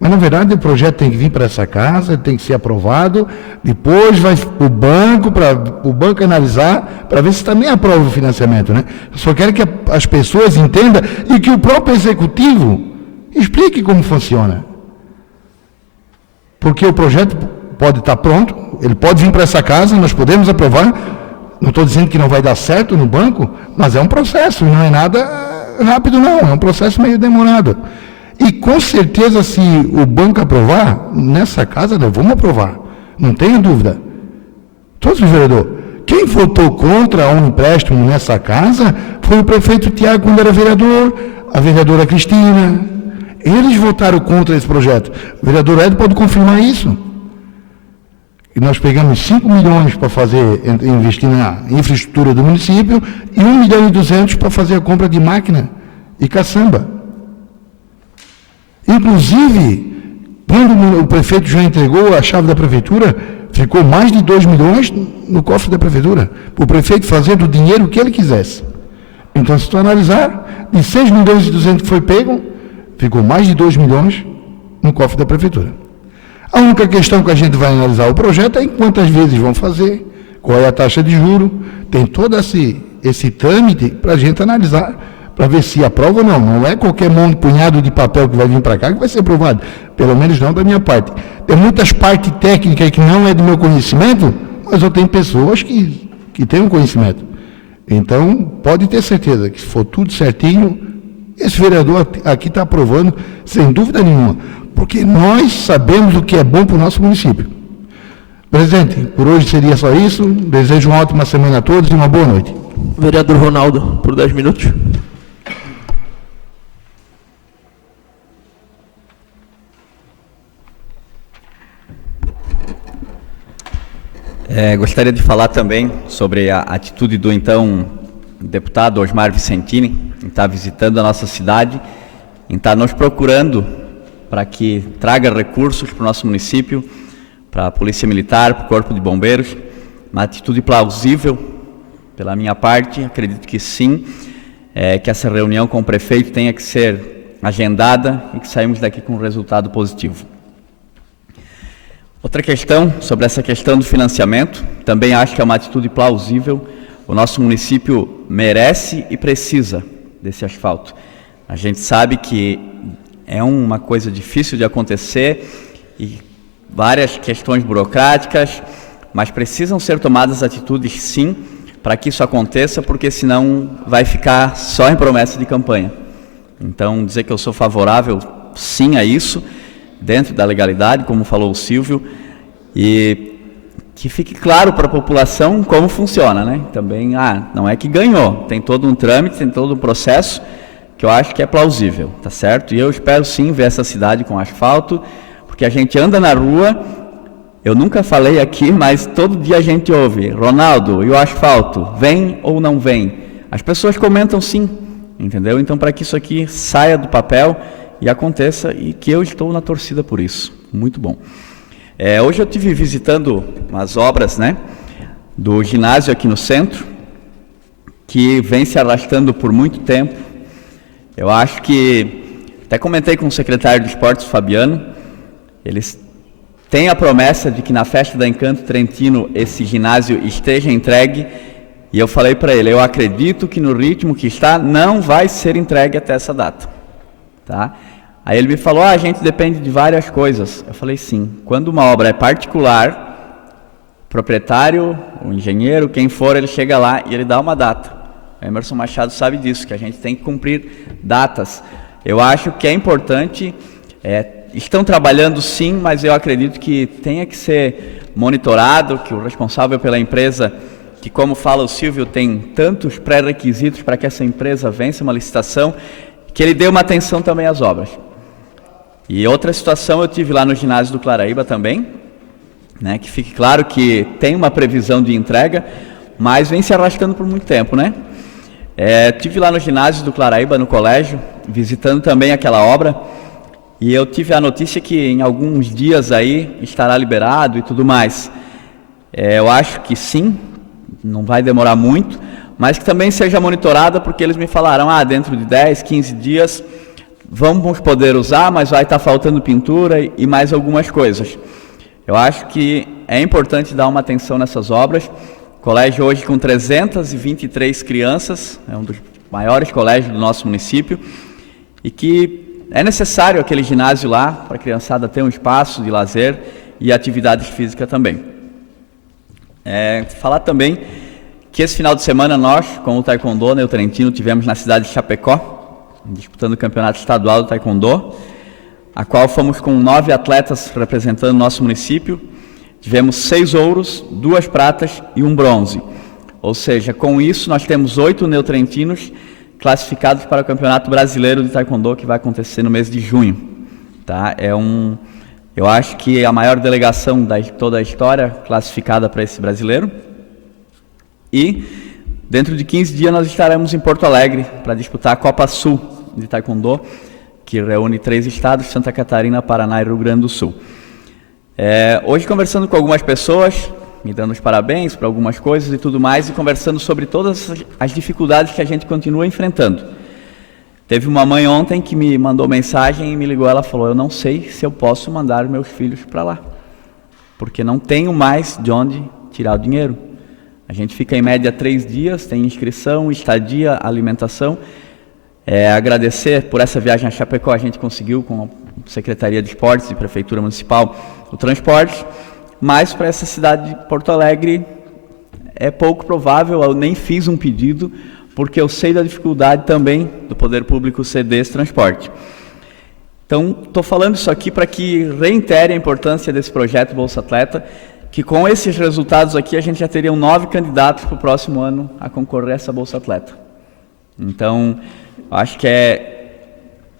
Mas, na verdade, o projeto tem que vir para essa casa, tem que ser aprovado, depois vai para o banco analisar, para ver se também aprova o financiamento, né? Eu só quero que as pessoas entendam e que o próprio executivo explique como funciona. Porque o projeto pode estar pronto, ele pode vir para essa casa, nós podemos aprovar, não estou dizendo que não vai dar certo no banco, mas é um processo, não é nada rápido não, é um processo meio demorado. E com certeza, se o banco aprovar, nessa casa nós vamos aprovar. Não tenha dúvida. Todos os vereadores. Quem votou contra um empréstimo nessa casa foi o prefeito Tiago, quando era vereador, a vereadora Cristina. Eles votaram contra esse projeto. O vereador Ed pode confirmar isso. E nós pegamos 5 milhões para investir na infraestrutura do município e 1,2 milhão para fazer a compra de máquina e caçamba. Inclusive, quando o prefeito já entregou a chave da prefeitura, ficou mais de 2 milhões no cofre da prefeitura, para o prefeito fazer do dinheiro o que ele quisesse. Então, se tu analisar, de 6 milhões e 200 que foi pego, ficou mais de 2 milhões no cofre da prefeitura. A única questão que a gente vai analisar o projeto é em quantas vezes vão fazer, qual é a taxa de juro, tem todo esse trâmite para a gente analisar, para ver se aprova ou não. Não é qualquer punhado de papel que vai vir para cá que vai ser aprovado. Pelo menos não da minha parte. Tem muitas partes técnicas que não é do meu conhecimento, mas eu tenho pessoas que têm um conhecimento. Então, pode ter certeza que se for tudo certinho, esse vereador aqui está aprovando, sem dúvida nenhuma. Porque nós sabemos o que é bom para o nosso município. Presidente, por hoje seria só isso. Desejo uma ótima semana a todos e uma boa noite. Vereador Ronaldo, por 10 minutos. Gostaria de falar também sobre a atitude do então deputado Osmar Vicentini, em estar visitando a nossa cidade, em estar nos procurando para que traga recursos para o nosso município, para a Polícia Militar, para o Corpo de Bombeiros. Uma atitude plausível, pela minha parte, acredito que sim, que essa reunião com o prefeito tenha que ser agendada e que saímos daqui com um resultado positivo. Outra questão, sobre essa questão do financiamento, também acho que é uma atitude plausível. O nosso município merece e precisa desse asfalto. A gente sabe que é uma coisa difícil de acontecer e várias questões burocráticas, mas precisam ser tomadas atitudes sim para que isso aconteça, porque senão vai ficar só em promessa de campanha. Então, dizer que eu sou favorável sim a isso, dentro da legalidade, como falou o Silvio, e que fique claro para a população como funciona, né? Também, não é que ganhou, tem todo um trâmite, tem todo um processo que eu acho que é plausível, tá certo? E eu espero sim ver essa cidade com asfalto, porque a gente anda na rua, eu nunca falei aqui, mas todo dia a gente ouve, Ronaldo, e o asfalto, vem ou não vem? As pessoas comentam sim, entendeu? Então, para que isso aqui saia do papel e aconteça, e que eu estou na torcida por isso. Muito bom. Hoje eu estive visitando umas obras, né, do ginásio aqui no centro, que vem se arrastando por muito tempo. Eu acho que, até comentei com o secretário de Esportes, Fabiano, eles têm a promessa de que na festa da Encanto Trentino esse ginásio esteja entregue, e eu falei para ele, eu acredito que no ritmo que está, não vai ser entregue até essa data. Tá? Aí ele me falou, a gente depende de várias coisas. Eu falei, sim, quando uma obra é particular, o proprietário, o engenheiro, quem for, ele chega lá e ele dá uma data. O Emerson Machado sabe disso, que a gente tem que cumprir datas. Eu acho que é importante, estão trabalhando sim, mas eu acredito que tenha que ser monitorado, que o responsável pela empresa, que como fala o Silvio, tem tantos pré-requisitos para que essa empresa vença uma licitação, que ele dê uma atenção também às obras. E outra situação, eu tive lá no ginásio do Claraíba também, né, que fique claro que tem uma previsão de entrega, mas vem se arrastando por muito tempo, né? Tive lá no ginásio do Claraíba, no colégio, visitando também aquela obra, e eu tive a notícia que em alguns dias aí estará liberado e tudo mais. Eu acho que sim, não vai demorar muito, mas que também seja monitorada, porque eles me falaram, dentro de 10, 15 dias vamos poder usar, mas vai estar faltando pintura e mais algumas coisas. Eu acho que é importante dar uma atenção nessas obras. Colégio hoje com 323 crianças, é um dos maiores colégios do nosso município, e que é necessário aquele ginásio lá para a criançada ter um espaço de lazer e atividade física também. Falar também que esse final de semana nós, com o Taekwondo Neo Trentino, tivemos na cidade de Chapecó, disputando o campeonato estadual do Taekwondo, a qual fomos com 9 atletas representando o nosso município. Tivemos 6 ouros, 2 pratas e 1 bronze. Ou seja, com isso nós temos 8 neotrentinos classificados para o Campeonato Brasileiro de Taekwondo, que vai acontecer no mês de junho. Tá? Eu acho que é a maior delegação de toda a história classificada para esse brasileiro. E dentro de 15 dias nós estaremos em Porto Alegre para disputar a Copa Sul de Taekwondo, que reúne 3 estados, Santa Catarina, Paraná e Rio Grande do Sul. Hoje conversando com algumas pessoas, me dando os parabéns para algumas coisas e tudo mais, e conversando sobre todas as dificuldades que a gente continua enfrentando. Teve uma mãe ontem que me mandou mensagem e me ligou, ela falou, eu não sei se eu posso mandar meus filhos para lá, porque não tenho mais de onde tirar o dinheiro. A gente fica em média 3 dias, tem inscrição, estadia, alimentação. Agradecer por essa viagem a Chapecó, a gente conseguiu com a Secretaria de Esportes e Prefeitura Municipal o transporte, mas para essa cidade de Porto Alegre é pouco provável, eu nem fiz um pedido, porque eu sei da dificuldade também do poder público ceder esse transporte. Então, estou falando isso aqui para que reitere a importância desse projeto Bolsa Atleta, que com esses resultados aqui a gente já teria 9 candidatos para o próximo ano a concorrer a essa Bolsa Atleta. Então, acho que é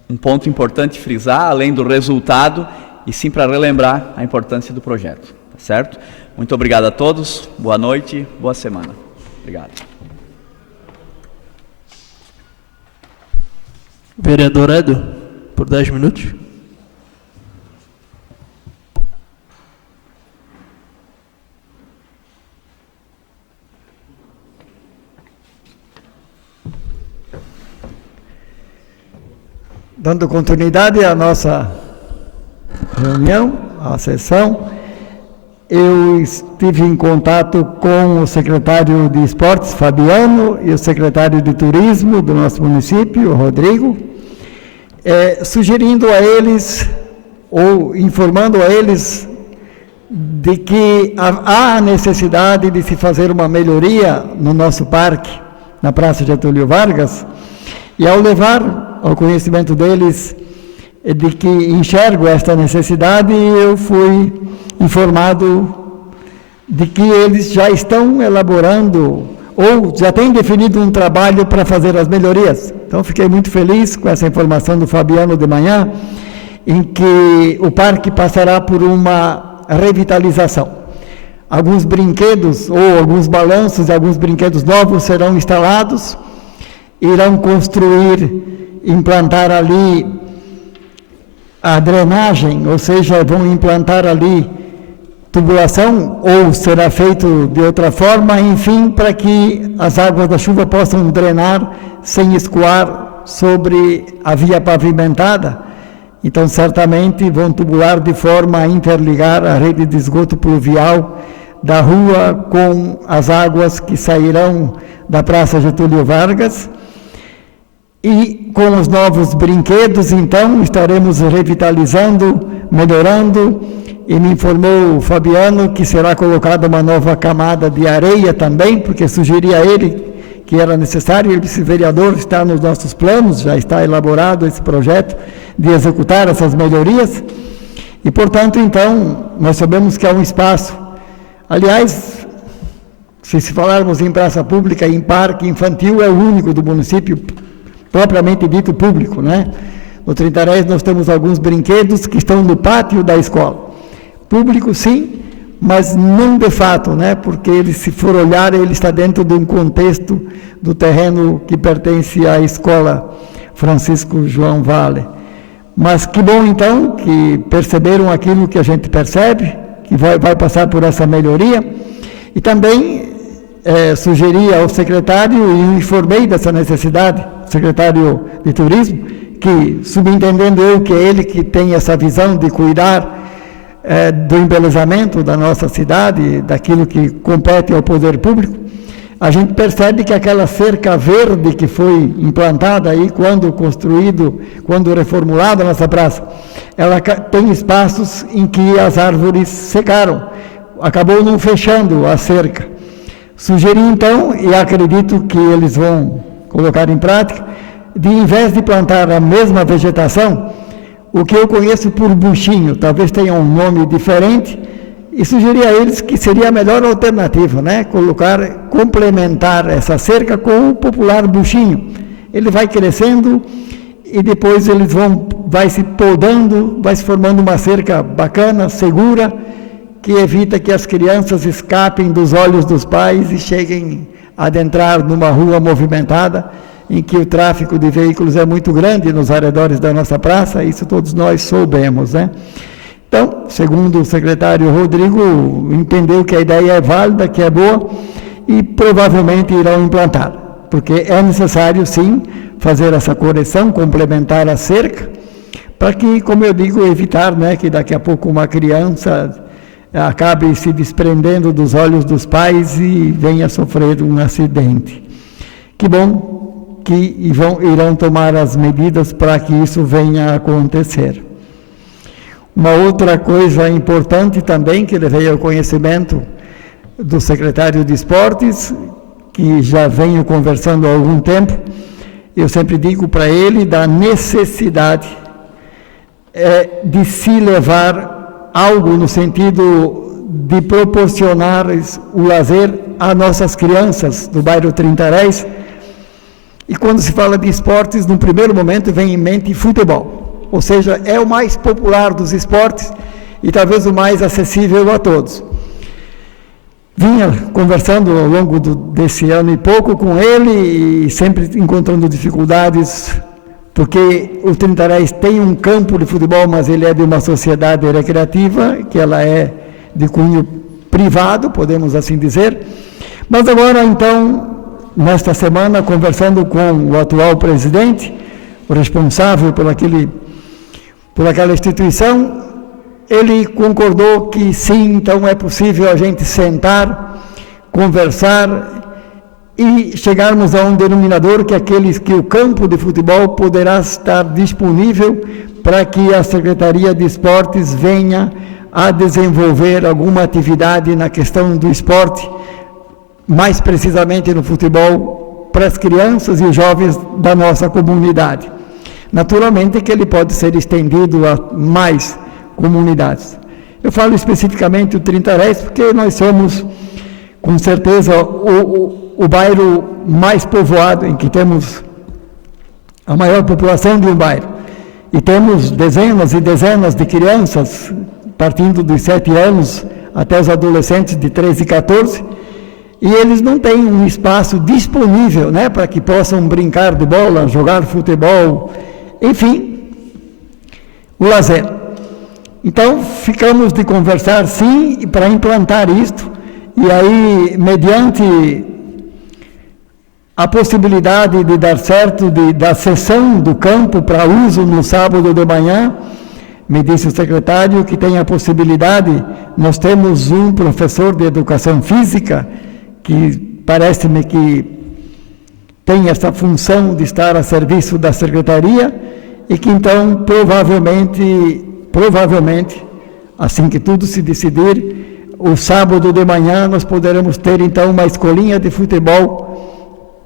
um ponto importante frisar, além do resultado, e sim para relembrar a importância do projeto, tá certo? Muito obrigado a todos, boa noite, boa semana. Obrigado. Vereador Edo, por 10 minutos. Dando continuidade à nossa reunião, à sessão, eu estive em contato com o secretário de Esportes, Fabiano, e o secretário de Turismo do nosso município, Rodrigo, sugerindo a eles, ou informando a eles, de que há necessidade de se fazer uma melhoria no nosso parque, na Praça Getúlio Vargas, e ao levar ao conhecimento deles de que enxergo esta necessidade, eu fui informado de que eles já estão elaborando ou já têm definido um trabalho para fazer as melhorias. Então, fiquei muito feliz com essa informação do Fabiano de manhã, em que o parque passará por uma revitalização. Alguns brinquedos ou alguns balanços e alguns brinquedos novos serão instalados, irão construir, implantar ali a drenagem, ou seja, vão implantar ali tubulação, ou será feito de outra forma, enfim, para que as águas da chuva possam drenar sem escoar sobre a via pavimentada. Então, certamente vão tubular de forma a interligar a rede de esgoto pluvial da rua com as águas que sairão da Praça Getúlio Vargas. E com os novos brinquedos, então, estaremos revitalizando, melhorando, e me informou o Fabiano que será colocada uma nova camada de areia também, porque sugeri a ele que era necessário. Ele disse, vereador, está nos nossos planos, já está elaborado esse projeto de executar essas melhorias, e, portanto, então, nós sabemos que há um espaço. Aliás, se falarmos em praça pública, em parque infantil, é o único do município propriamente dito público, né? No Trintarés nós temos alguns brinquedos que estão no pátio da escola. Público, sim, mas não de fato, né? Porque ele, se for olhar, ele está dentro de um contexto do terreno que pertence à Escola Francisco João Vale. Mas que bom, então, que perceberam aquilo que a gente percebe, que vai passar por essa melhoria. E também sugeri ao secretário, e informei dessa necessidade, secretário de Turismo, que, subentendendo eu que é ele que tem essa visão de cuidar do embelezamento da nossa cidade, daquilo que compete ao poder público, a gente percebe que aquela cerca verde que foi implantada aí, quando reformulada nessa praça, ela tem espaços em que as árvores secaram, acabou não fechando a cerca. Sugeri então, e acredito que eles vão colocar em prática, de, em vez de plantar a mesma vegetação, o que eu conheço por buchinho, talvez tenha um nome diferente, e sugeri a eles que seria a melhor alternativa, né? Complementar essa cerca com o popular buchinho. Ele vai crescendo e depois vai se podando, vai se formando uma cerca bacana, segura, que evita que as crianças escapem dos olhos dos pais e cheguem a adentrar numa rua movimentada, em que o tráfego de veículos é muito grande nos arredores da nossa praça, isso todos nós soubemos, né? Então, segundo o secretário Rodrigo, entendeu que a ideia é válida, que é boa, e provavelmente irão implantar, porque é necessário, sim, fazer essa correção, complementar a cerca, para que, como eu digo, evitar, né, que daqui a pouco uma criança acabe se desprendendo dos olhos dos pais e venha sofrer um acidente. Que bom que irão tomar as medidas para que isso venha a acontecer. Uma outra coisa importante também, que levei ao conhecimento do secretário de Esportes, que já venho conversando há algum tempo, eu sempre digo para ele da necessidade de se levar algo no sentido de proporcionar o lazer a nossas crianças do bairro Trintaréis. E quando se fala de esportes, no primeiro momento vem em mente futebol. Ou seja, é o mais popular dos esportes e talvez o mais acessível a todos. Vinha conversando ao longo desse ano e pouco com ele e sempre encontrando dificuldades, porque o Trintaréis tem um campo de futebol, mas ele é de uma sociedade recreativa, que ela é de cunho privado, podemos assim dizer. Mas agora, então, nesta semana, conversando com o atual presidente, o responsável por aquela instituição, ele concordou que sim, então é possível a gente sentar, conversar e chegarmos a um denominador que o campo de futebol poderá estar disponível para que a Secretaria de Esportes venha a desenvolver alguma atividade na questão do esporte, mais precisamente no futebol, para as crianças e os jovens da nossa comunidade. Naturalmente que ele pode ser estendido a mais comunidades. Eu falo especificamente o Trintaréis porque nós somos, com certeza, o bairro mais povoado, em que temos a maior população de um bairro. E temos dezenas e dezenas de crianças, partindo dos 7 anos até os adolescentes de 13 e 14, e eles não têm um espaço disponível, né, para que possam brincar de bola, jogar futebol, enfim, o lazer. Então, ficamos de conversar, sim, para implantar isto, e aí, mediante a possibilidade de dar certo da cessão do campo para uso no sábado de manhã, me disse o secretário que tem a possibilidade, nós temos um professor de educação física, que parece-me que tem essa função de estar a serviço da secretaria, e que então, provavelmente, assim que tudo se decidir, o sábado de manhã nós poderemos ter então uma escolinha de futebol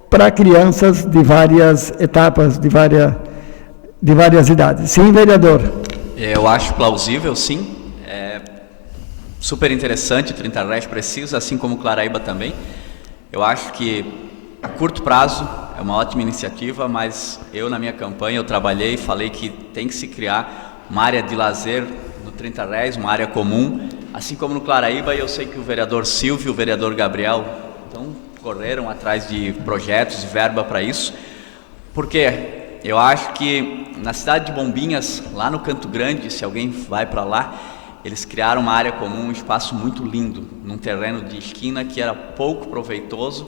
para crianças de várias etapas, de várias idades. Sim, vereador? Eu acho plausível, sim. É super interessante, o Trintaréis precisa, assim como Claraíba também. Eu acho que a curto prazo é uma ótima iniciativa, mas eu, na minha campanha, eu trabalhei e falei que tem que se criar uma área de lazer no Trintaréis, uma área comum, assim como no Claraíba, eu sei que o vereador Silvio e o vereador Gabriel correram atrás de projetos e verba para isso, porque eu acho que na cidade de Bombinhas, lá no Canto Grande, se alguém vai para lá, eles criaram uma área comum, um espaço muito lindo, num terreno de esquina que era pouco proveitoso.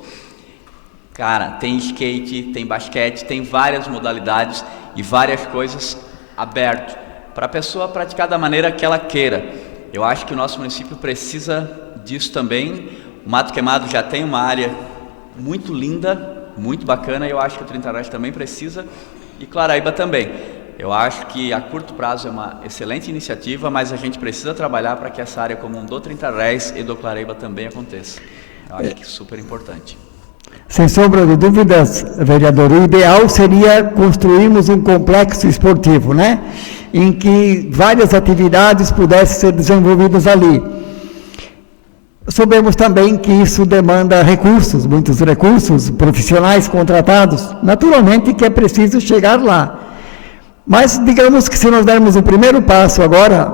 Cara, tem skate, tem basquete, tem várias modalidades e várias coisas aberto para a pessoa praticar da maneira que ela queira. Eu acho que o nosso município precisa disso também. O Mato Queimado já tem uma área muito linda, muito bacana, e eu acho que o 30 Reis também precisa, e Claraíba também. Eu acho que a curto prazo é uma excelente iniciativa, mas a gente precisa trabalhar para que essa área comum do 30 Reis e do Claraíba também aconteça. Eu acho que é super importante. Sem sombra de dúvidas, vereador, o ideal seria construirmos um complexo esportivo, né? Em que várias atividades pudessem ser desenvolvidas ali. Soubemos também que isso demanda recursos, muitos recursos, profissionais contratados. Naturalmente que é preciso chegar lá. Mas digamos que se nós dermos o primeiro passo agora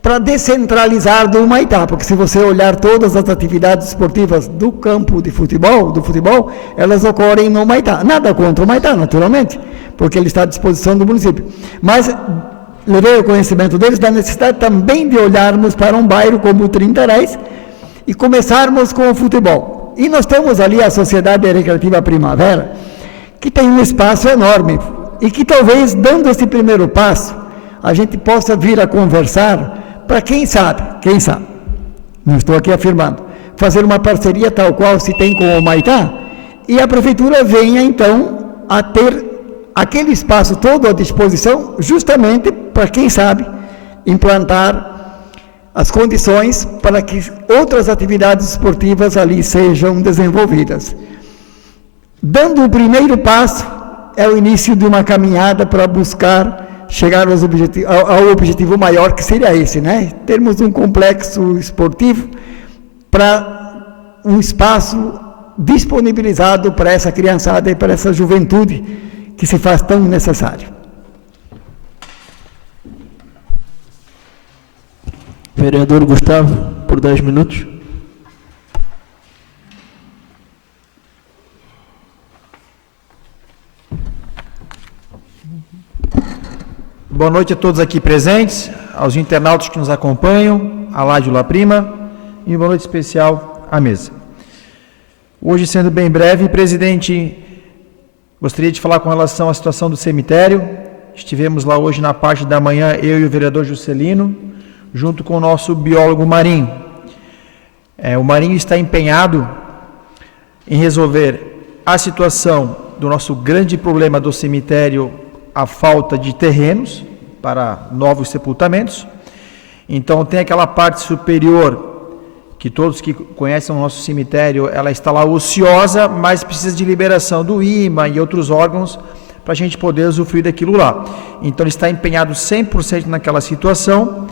para descentralizar do Humaitá, porque se você olhar todas as atividades esportivas do campo de futebol, elas ocorrem no Humaitá. Nada contra o Humaitá, naturalmente, porque ele está à disposição do município. Mas levei o conhecimento deles da necessidade também de olharmos para um bairro como o 30 Reis e começarmos com o futebol. E nós temos ali a Sociedade Recreativa Primavera, que tem um espaço enorme, e que talvez, dando esse primeiro passo, a gente possa vir a conversar para quem sabe, não estou aqui afirmando, fazer uma parceria tal qual se tem com o Humaitá, e a prefeitura venha então a ter aquele espaço todo à disposição, justamente para quem sabe implantar as condições para que outras atividades esportivas ali sejam desenvolvidas. Dando o primeiro passo, é o início de uma caminhada para buscar chegar ao objetivo maior, que seria esse, né? Termos um complexo esportivo para um espaço disponibilizado para essa criançada e para essa juventude que se faz tão necessário. Vereador Gustavo, por 10 minutos. Boa noite a todos aqui presentes, aos internautas que nos acompanham, à Rádio La Prima, e uma boa noite especial à mesa. Hoje, sendo bem breve, presidente, gostaria de falar com relação à situação do cemitério. Estivemos lá hoje na parte da manhã, eu e o vereador Juscelino, junto com o nosso biólogo Marinho. O Marinho está empenhado em resolver a situação do nosso grande problema do cemitério, a falta de terrenos para novos sepultamentos. Então tem aquela parte superior, que todos que conhecem o nosso cemitério, ela está lá ociosa, mas precisa de liberação do IMA e outros órgãos para a gente poder usufruir daquilo lá. Então ele está empenhado 100% naquela situação,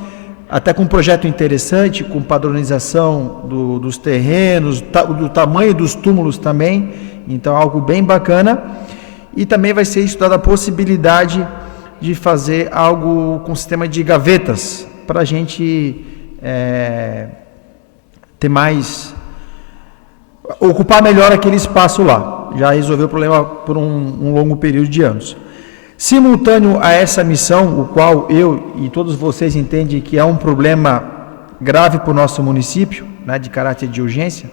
até com um projeto interessante, com padronização dos terrenos, do tamanho dos túmulos também, então algo bem bacana. E também vai ser estudada a possibilidade de fazer algo com sistema de gavetas, para a gente ter mais, ocupar melhor aquele espaço lá. Já resolveu o problema por um longo período de anos. Simultâneo a essa missão, o qual eu e todos vocês entendem que é um problema grave para o nosso município, né, de caráter de urgência,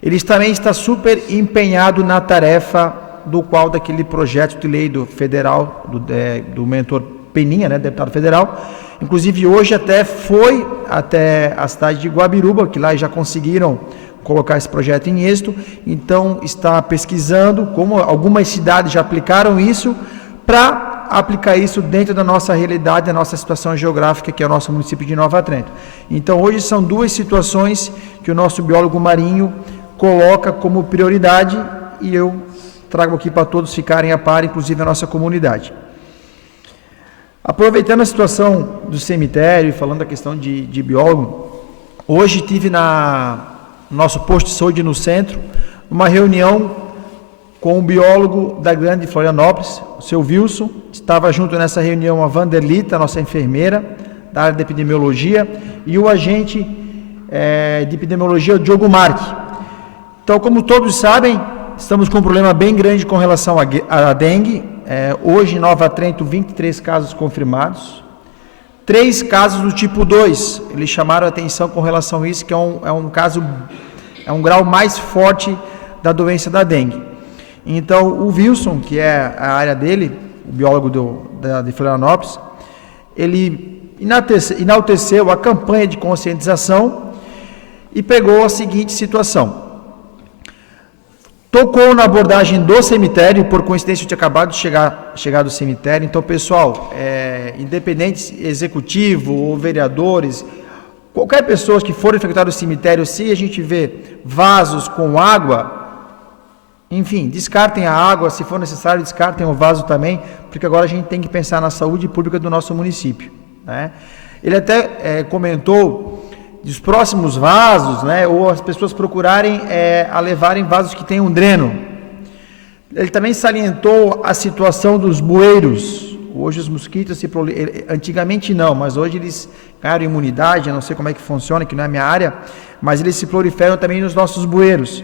ele também está super empenhado na tarefa daquele projeto de lei do federal, do mentor Peninha, né, deputado federal. Inclusive hoje foi até a cidade de Guabiruba, que lá já conseguiram colocar esse projeto em êxito. Então está pesquisando como algumas cidades já aplicaram isso, para aplicar isso dentro da nossa realidade, da nossa situação geográfica, que é o nosso município de Nova Trento. Então hoje são duas situações que o nosso biólogo Marinho coloca como prioridade, e eu trago aqui para todos ficarem a par, inclusive a nossa comunidade. Aproveitando a situação do cemitério e falando da questão de biólogo, hoje tive no nosso posto de saúde no centro, uma reunião com o biólogo da Grande Florianópolis, o seu Wilson. Estava junto nessa reunião a Vanderlita, nossa enfermeira da área de epidemiologia, e o agente de epidemiologia, o Diogo Marque. Então, como todos sabem, estamos com um problema bem grande com relação à dengue. Hoje, em Nova Trento, 23 casos confirmados. 3 casos do tipo 2. Eles chamaram a atenção com relação a isso, que é um grau mais forte da doença da dengue. Então, o Wilson, que é a área dele, o biólogo de Florianópolis, ele enalteceu a campanha de conscientização e pegou a seguinte situação. Tocou na abordagem do cemitério, por coincidência eu tinha acabado de chegar do cemitério. Então, pessoal, independente executivo ou vereadores, qualquer pessoa que for infectada no cemitério, se a gente vê vasos com água, enfim, descartem a água, se for necessário, descartem o vaso também, porque agora a gente tem que pensar na saúde pública do nosso município, né? Ele até comentou dos próximos vasos, né, ou as pessoas procurarem a levarem vasos que tenham dreno. Ele também salientou a situação dos bueiros. Hoje os mosquitos antigamente não, mas hoje eles ganharam imunidade, eu não sei como é que funciona, que não é a minha área, mas eles se proliferam também nos nossos bueiros.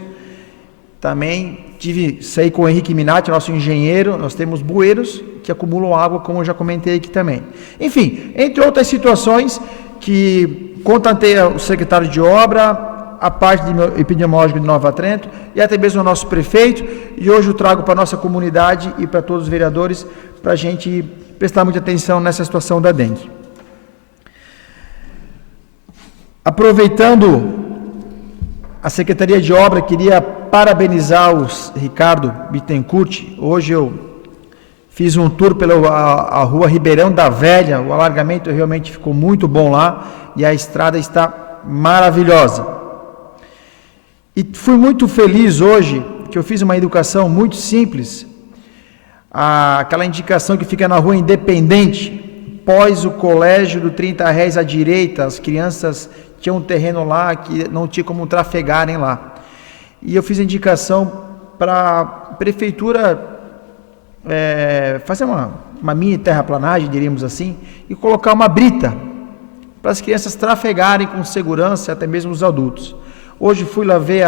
Também saí com o Henrique Minati, nosso engenheiro, nós temos bueiros que acumulam água, como eu já comentei aqui também. Enfim, entre outras situações que contatei o secretário de obra, a parte epidemiológica de Nova Trento e até mesmo o nosso prefeito, e hoje eu trago para a nossa comunidade e para todos os vereadores para a gente prestar muita atenção nessa situação da dengue. Aproveitando a Secretaria de Obra, queria parabenizar o Ricardo Bittencourt. Hoje eu fiz um tour pela rua Ribeirão da Velha, o alargamento realmente ficou muito bom lá e a estrada está maravilhosa. E fui muito feliz hoje que eu fiz uma educação muito simples, aquela indicação que fica na rua Independente, pós o colégio do 30 réis à direita, as crianças tinham um terreno lá que não tinha como trafegarem lá. E eu fiz a indicação para a prefeitura fazer uma mini terraplanagem, diríamos assim, e colocar uma brita para as crianças trafegarem com segurança, até mesmo os adultos. Hoje fui lá ver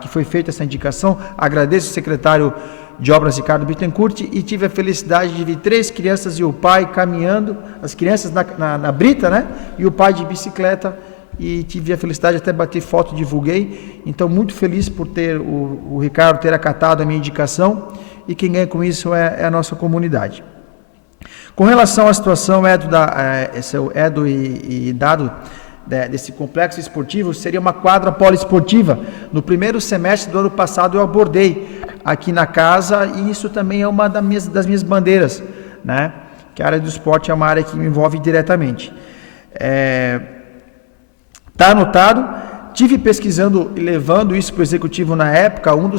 que foi feita essa indicação, agradeço o secretário de Obras Ricardo Bittencourt e tive a felicidade de ver 3 crianças e o pai caminhando, as crianças na brita, né, e o pai de bicicleta, e tive a felicidade de até bater foto, divulguei. Então, muito feliz por ter o Ricardo ter acatado a minha indicação, e quem ganha com isso é a nossa comunidade. Com relação à situação Edo e Dado desse complexo esportivo, seria uma quadra poliesportiva. No primeiro semestre do ano passado eu abordei aqui na casa, e isso também é uma das minhas bandeiras, né? Que a área do esporte é uma área que me envolve diretamente. Está anotado. Tive pesquisando e levando isso para o executivo na época. Um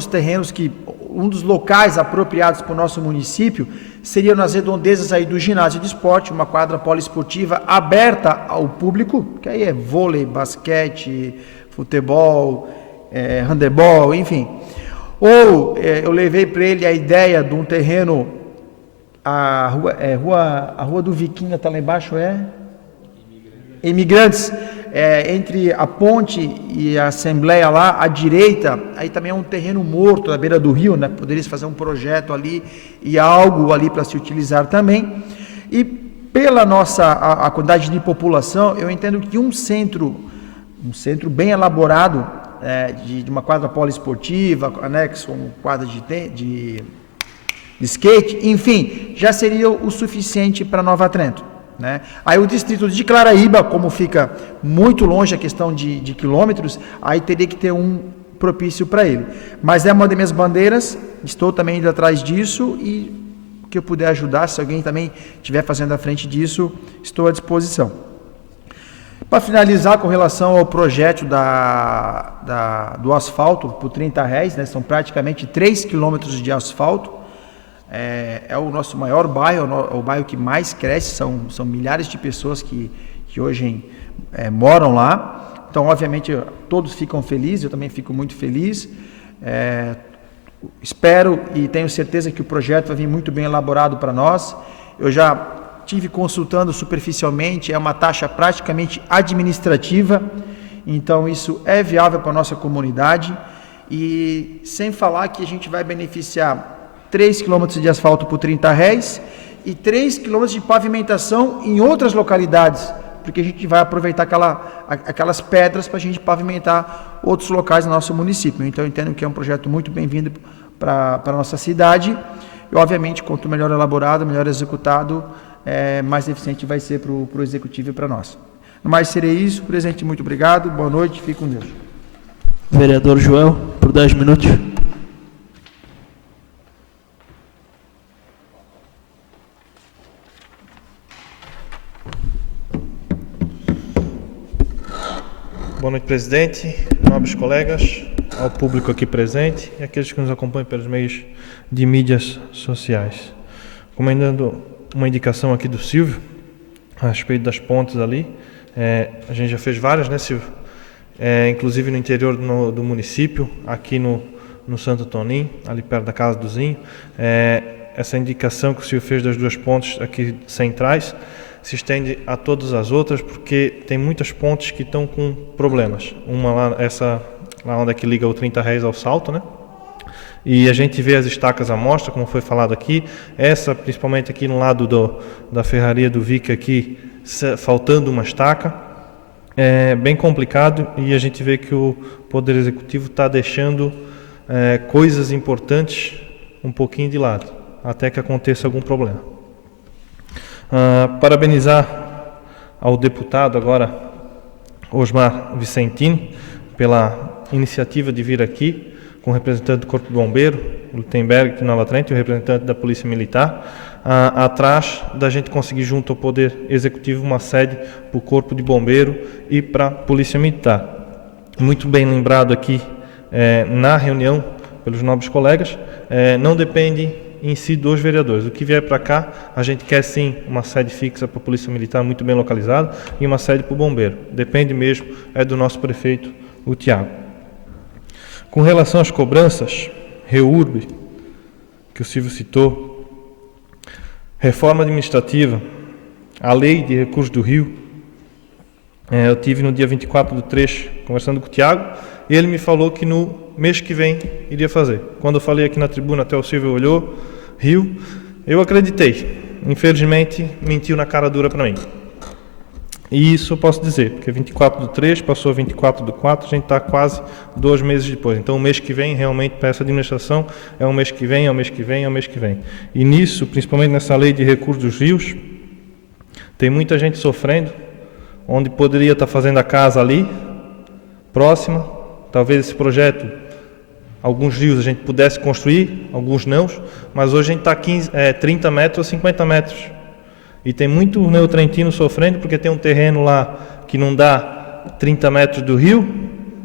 dos locais apropriados para o nosso município seria nas redondezas aí do ginásio de esporte, uma quadra poliesportiva aberta ao público, que aí é vôlei, basquete, futebol, handebol, enfim. Ou eu levei para ele a ideia de um terreno, a rua do Viquinha está lá embaixo, Imigrantes, entre a ponte e a Assembleia lá, à direita, aí também é um terreno morto, na beira do rio, né? Poderia projeto projeto ali e algo ali para se utilizar também. E pela nossa a quantidade de população, eu entendo que um centro bem elaborado, de uma quadra poliesportiva, anexo uma quadra de skate, enfim, já seria o suficiente para Nova Trento, né? Aí o distrito de Claraíba, como fica muito longe a questão de quilômetros, aí teria que ter um propício para ele. Mas é uma das minhas bandeiras, estou também indo atrás disso, e o que eu puder ajudar, se alguém também estiver fazendo à frente disso, estou à disposição. Para finalizar, com relação ao projeto do asfalto por 30 réis, né, são praticamente 3 quilômetros de asfalto. É o nosso maior bairro, o bairro que mais cresce, são milhares de pessoas que hoje moram lá. Então, obviamente, todos ficam felizes, eu também fico muito feliz. Espero e tenho certeza que o projeto vai vir muito bem elaborado para nós. Eu já tive consultando superficialmente, é uma taxa praticamente administrativa, então isso é viável para a nossa comunidade, e sem falar que a gente vai beneficiar 3 km de asfalto por R$30 e 3 km de pavimentação em outras localidades, porque a gente vai aproveitar aquelas pedras para a gente pavimentar outros locais do nosso município. Então eu entendo que é um projeto muito bem-vindo para a nossa cidade, e obviamente quanto melhor elaborado, melhor executado, mais eficiente vai ser para o executivo e para nós. No mais seria isso, presidente, muito obrigado, boa noite, fique com Deus. Vereador Joel, por 10 minutos. Boa noite, presidente, nobres colegas, ao público aqui presente e aqueles que nos acompanham pelos meios de mídias sociais. Comendando uma indicação aqui do Silvio, a respeito das pontes ali, a gente já fez várias, né, Silvio? Inclusive no interior do município, aqui no Santo Tonim, ali perto da casa do Zinho. Essa indicação que o Silvio fez das 2 pontes aqui centrais se estende a todas as outras, porque tem muitas pontes que estão com problemas. Uma lá, lá onde é que liga o R$30 ao Salto, né? E a gente vê as estacas à mostra, como foi falado aqui. Essa, principalmente aqui no lado da ferraria do Vic aqui, faltando uma estaca. É bem complicado e a gente vê que o Poder Executivo está deixando coisas importantes um pouquinho de lado, até que aconteça algum problema. Parabenizar ao deputado agora, Osmar Vicentini, pela iniciativa de vir aqui com o representante do Corpo de Bombeiro, o Lutemberg, aqui na Nova Trento, e o representante da Polícia Militar, atrás da gente conseguir junto ao Poder Executivo uma sede para o Corpo de Bombeiro e para a Polícia Militar. Muito bem lembrado aqui na reunião pelos nobres colegas, não depende em si dos vereadores. O que vier para cá, a gente quer sim uma sede fixa para a Polícia Militar muito bem localizada e uma sede para o Bombeiro. Depende mesmo do nosso prefeito, o Tiago. Com relação às cobranças, REURB, que o Silvio citou, reforma administrativa, a lei de recursos do Rio, eu tive no dia 24/3 conversando com o Tiago, e ele me falou que no mês que vem iria fazer. Quando eu falei aqui na tribuna, até o Silvio olhou, riu, eu acreditei. Infelizmente, mentiu na cara dura para mim. E isso eu posso dizer, porque 24/3 passou 24/4, a gente está quase 2 meses depois. Então, o mês que vem, realmente, para essa administração, é o mês que vem, é o mês que vem, é o mês que vem. E nisso, principalmente nessa lei de recursos dos rios, tem muita gente sofrendo, onde poderia estar fazendo a casa ali, próxima. Talvez esse projeto, alguns rios a gente pudesse construir, alguns não, mas hoje a gente está 30 metros ou 50 metros. E tem muito neotrentino sofrendo porque tem um terreno lá que não dá 30 metros do rio,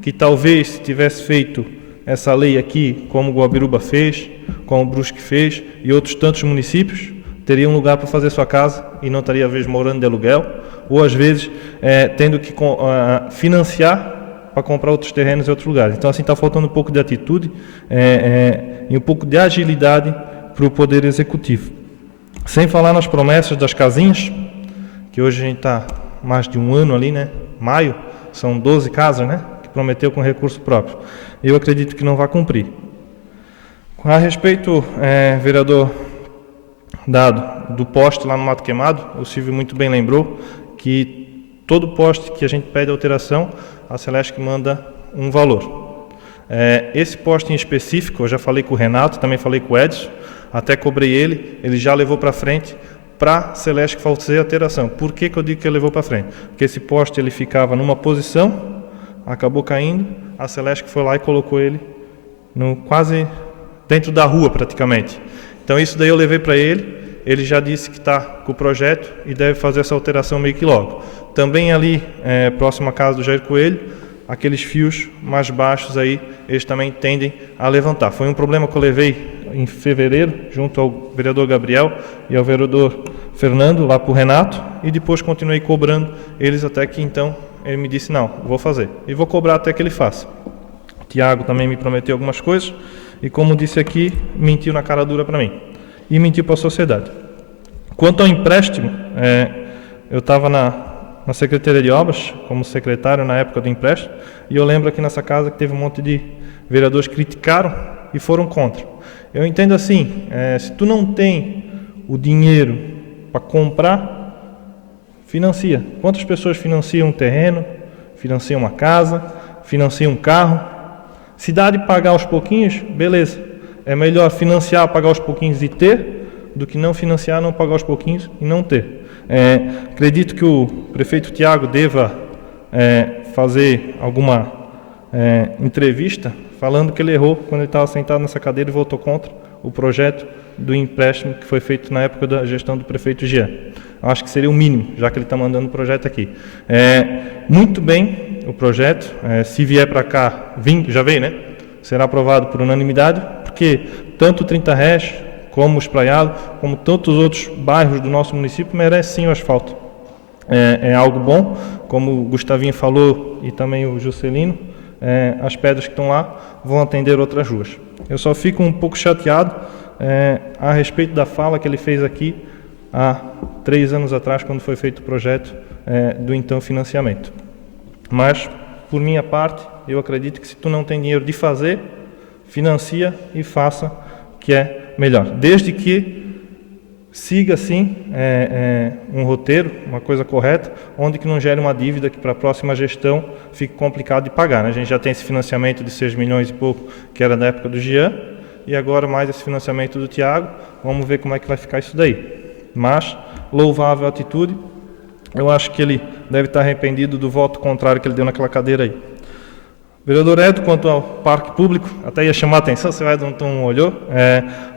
que talvez se tivesse feito essa lei aqui, como Guabiruba fez, como Brusque fez e outros tantos municípios, teria um lugar para fazer sua casa e não estaria às vezes morando de aluguel, ou às vezes tendo que financiar para comprar outros terrenos em outros lugares. Então assim está faltando um pouco de atitude e um pouco de agilidade para o Poder Executivo. Sem falar nas promessas das casinhas, que hoje a gente está mais de um ano ali, né? Maio, são 12 casas, né? Que prometeu com recurso próprio. Eu acredito que não vai cumprir. A respeito, vereador Dado, do poste lá no Mato Queimado, o Silvio muito bem lembrou que todo poste que a gente pede alteração, a Celesc manda um valor. Esse poste em específico, eu já falei com o Renato, também falei com o Edson, até cobrei ele já levou para frente para a Celesc fazer alteração. Por que eu digo que ele levou para frente? Porque esse poste ele ficava numa posição, acabou caindo, a Celesc foi lá e colocou ele quase dentro da rua praticamente. Então isso daí eu levei para ele já disse que está com o projeto e deve fazer essa alteração meio que logo. Também ali, próximo à casa do Jair Coelho, aqueles fios mais baixos aí, eles também tendem a levantar. Foi um problema que eu levei em fevereiro, junto ao vereador Gabriel e ao vereador Fernando, lá para o Renato, e depois continuei cobrando eles até que então ele me disse, não, vou fazer. E vou cobrar até que ele faça. O Tiago também me prometeu algumas coisas, e como disse aqui, mentiu na cara dura para mim. E mentiu para a sociedade. Quanto ao empréstimo, eu estava na Secretaria de Obras, como secretário na época do empréstimo, e eu lembro aqui nessa casa que teve um monte de vereadores que criticaram e foram contra. Eu entendo assim, se tu não tem o dinheiro para comprar, financia. Quantas pessoas financiam um terreno, financiam uma casa, financiam um carro? Se dá de pagar aos pouquinhos, beleza. É melhor financiar, pagar aos pouquinhos e ter, do que não financiar, não pagar aos pouquinhos e não ter. Acredito que o prefeito Tiago deva fazer alguma entrevista falando que ele errou quando ele estava sentado nessa cadeira e votou contra o projeto do empréstimo que foi feito na época da gestão do prefeito Jean. Acho que seria o mínimo, já que ele está mandando o projeto aqui. Muito bem o projeto, se vier para cá, já veio, né? Será aprovado por unanimidade, porque tanto o 30 Res, como o Espraiado, como tantos outros bairros do nosso município merecem sim o asfalto. É algo bom, como o Gustavinho falou e também o Juscelino, as pedras que estão lá vão atender outras ruas. Eu só fico um pouco chateado a respeito da fala que ele fez aqui há 3 anos atrás, quando foi feito o projeto do então financiamento. Mas, por minha parte, eu acredito que se tu não tem dinheiro de fazer, financia e faça, que é melhor. Desde que siga, sim, um roteiro, uma coisa correta, onde que não gere uma dívida que para a próxima gestão fique complicado de pagar, né? A gente já tem esse financiamento de 6 milhões e pouco, que era da época do Jean, e agora mais esse financiamento do Tiago. Vamos ver como é que vai ficar isso daí. Mas, louvável a atitude, eu acho que ele deve estar arrependido do voto contrário que ele deu naquela cadeira aí. Vereador Edo, quanto ao parque público, até ia chamar a atenção, você vai não olhou.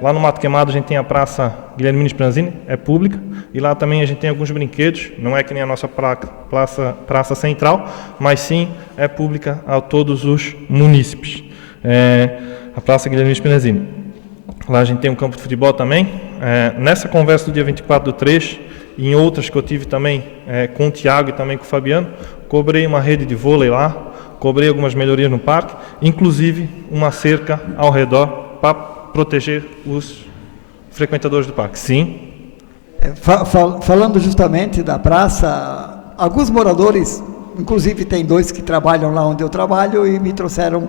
Lá no Mato Queimado a gente tem a Praça Guilhermino Spranzini, é pública, e lá também a gente tem alguns brinquedos, não é que nem a nossa praça central, mas sim é pública a todos os munícipes. A Praça Guilhermino Spranzini. Lá a gente tem um campo de futebol também. Nessa conversa do dia 24/3, e em outras que eu tive também com o Tiago e também com o Fabiano, cobrei uma rede de vôlei lá, cobrei algumas melhorias no parque, inclusive uma cerca ao redor para proteger os frequentadores do parque. Sim. Falando justamente da praça, alguns moradores, inclusive tem 2 que trabalham lá onde eu trabalho, e me trouxeram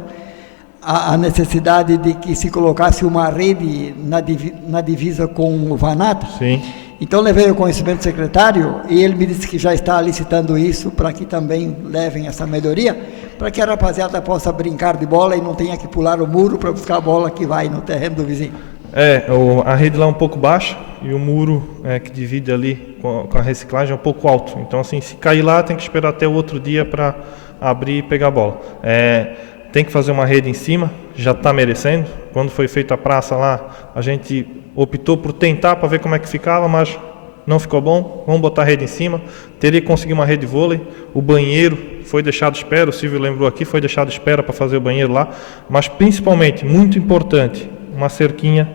a necessidade de que se colocasse uma rede na divisa com o Vanato. Sim. Então levei o conhecimento do secretário e ele me disse que já está licitando isso para que também levem essa melhoria, para que a rapaziada possa brincar de bola e não tenha que pular o muro para buscar a bola que vai no terreno do vizinho. A rede lá é um pouco baixa e o muro que divide ali com a reciclagem é um pouco alto. Então, assim, se cair lá, tem que esperar até o outro dia para abrir e pegar a bola. Tem que fazer uma rede em cima, já está merecendo. Quando foi feita a praça lá, a gente optou por tentar para ver como é que ficava, mas não ficou bom. Vamos botar a rede em cima. Teria que conseguir uma rede de vôlei. O banheiro foi deixado à espera, o Silvio lembrou aqui, foi deixado à espera para fazer o banheiro lá. Mas principalmente, muito importante, uma cerquinha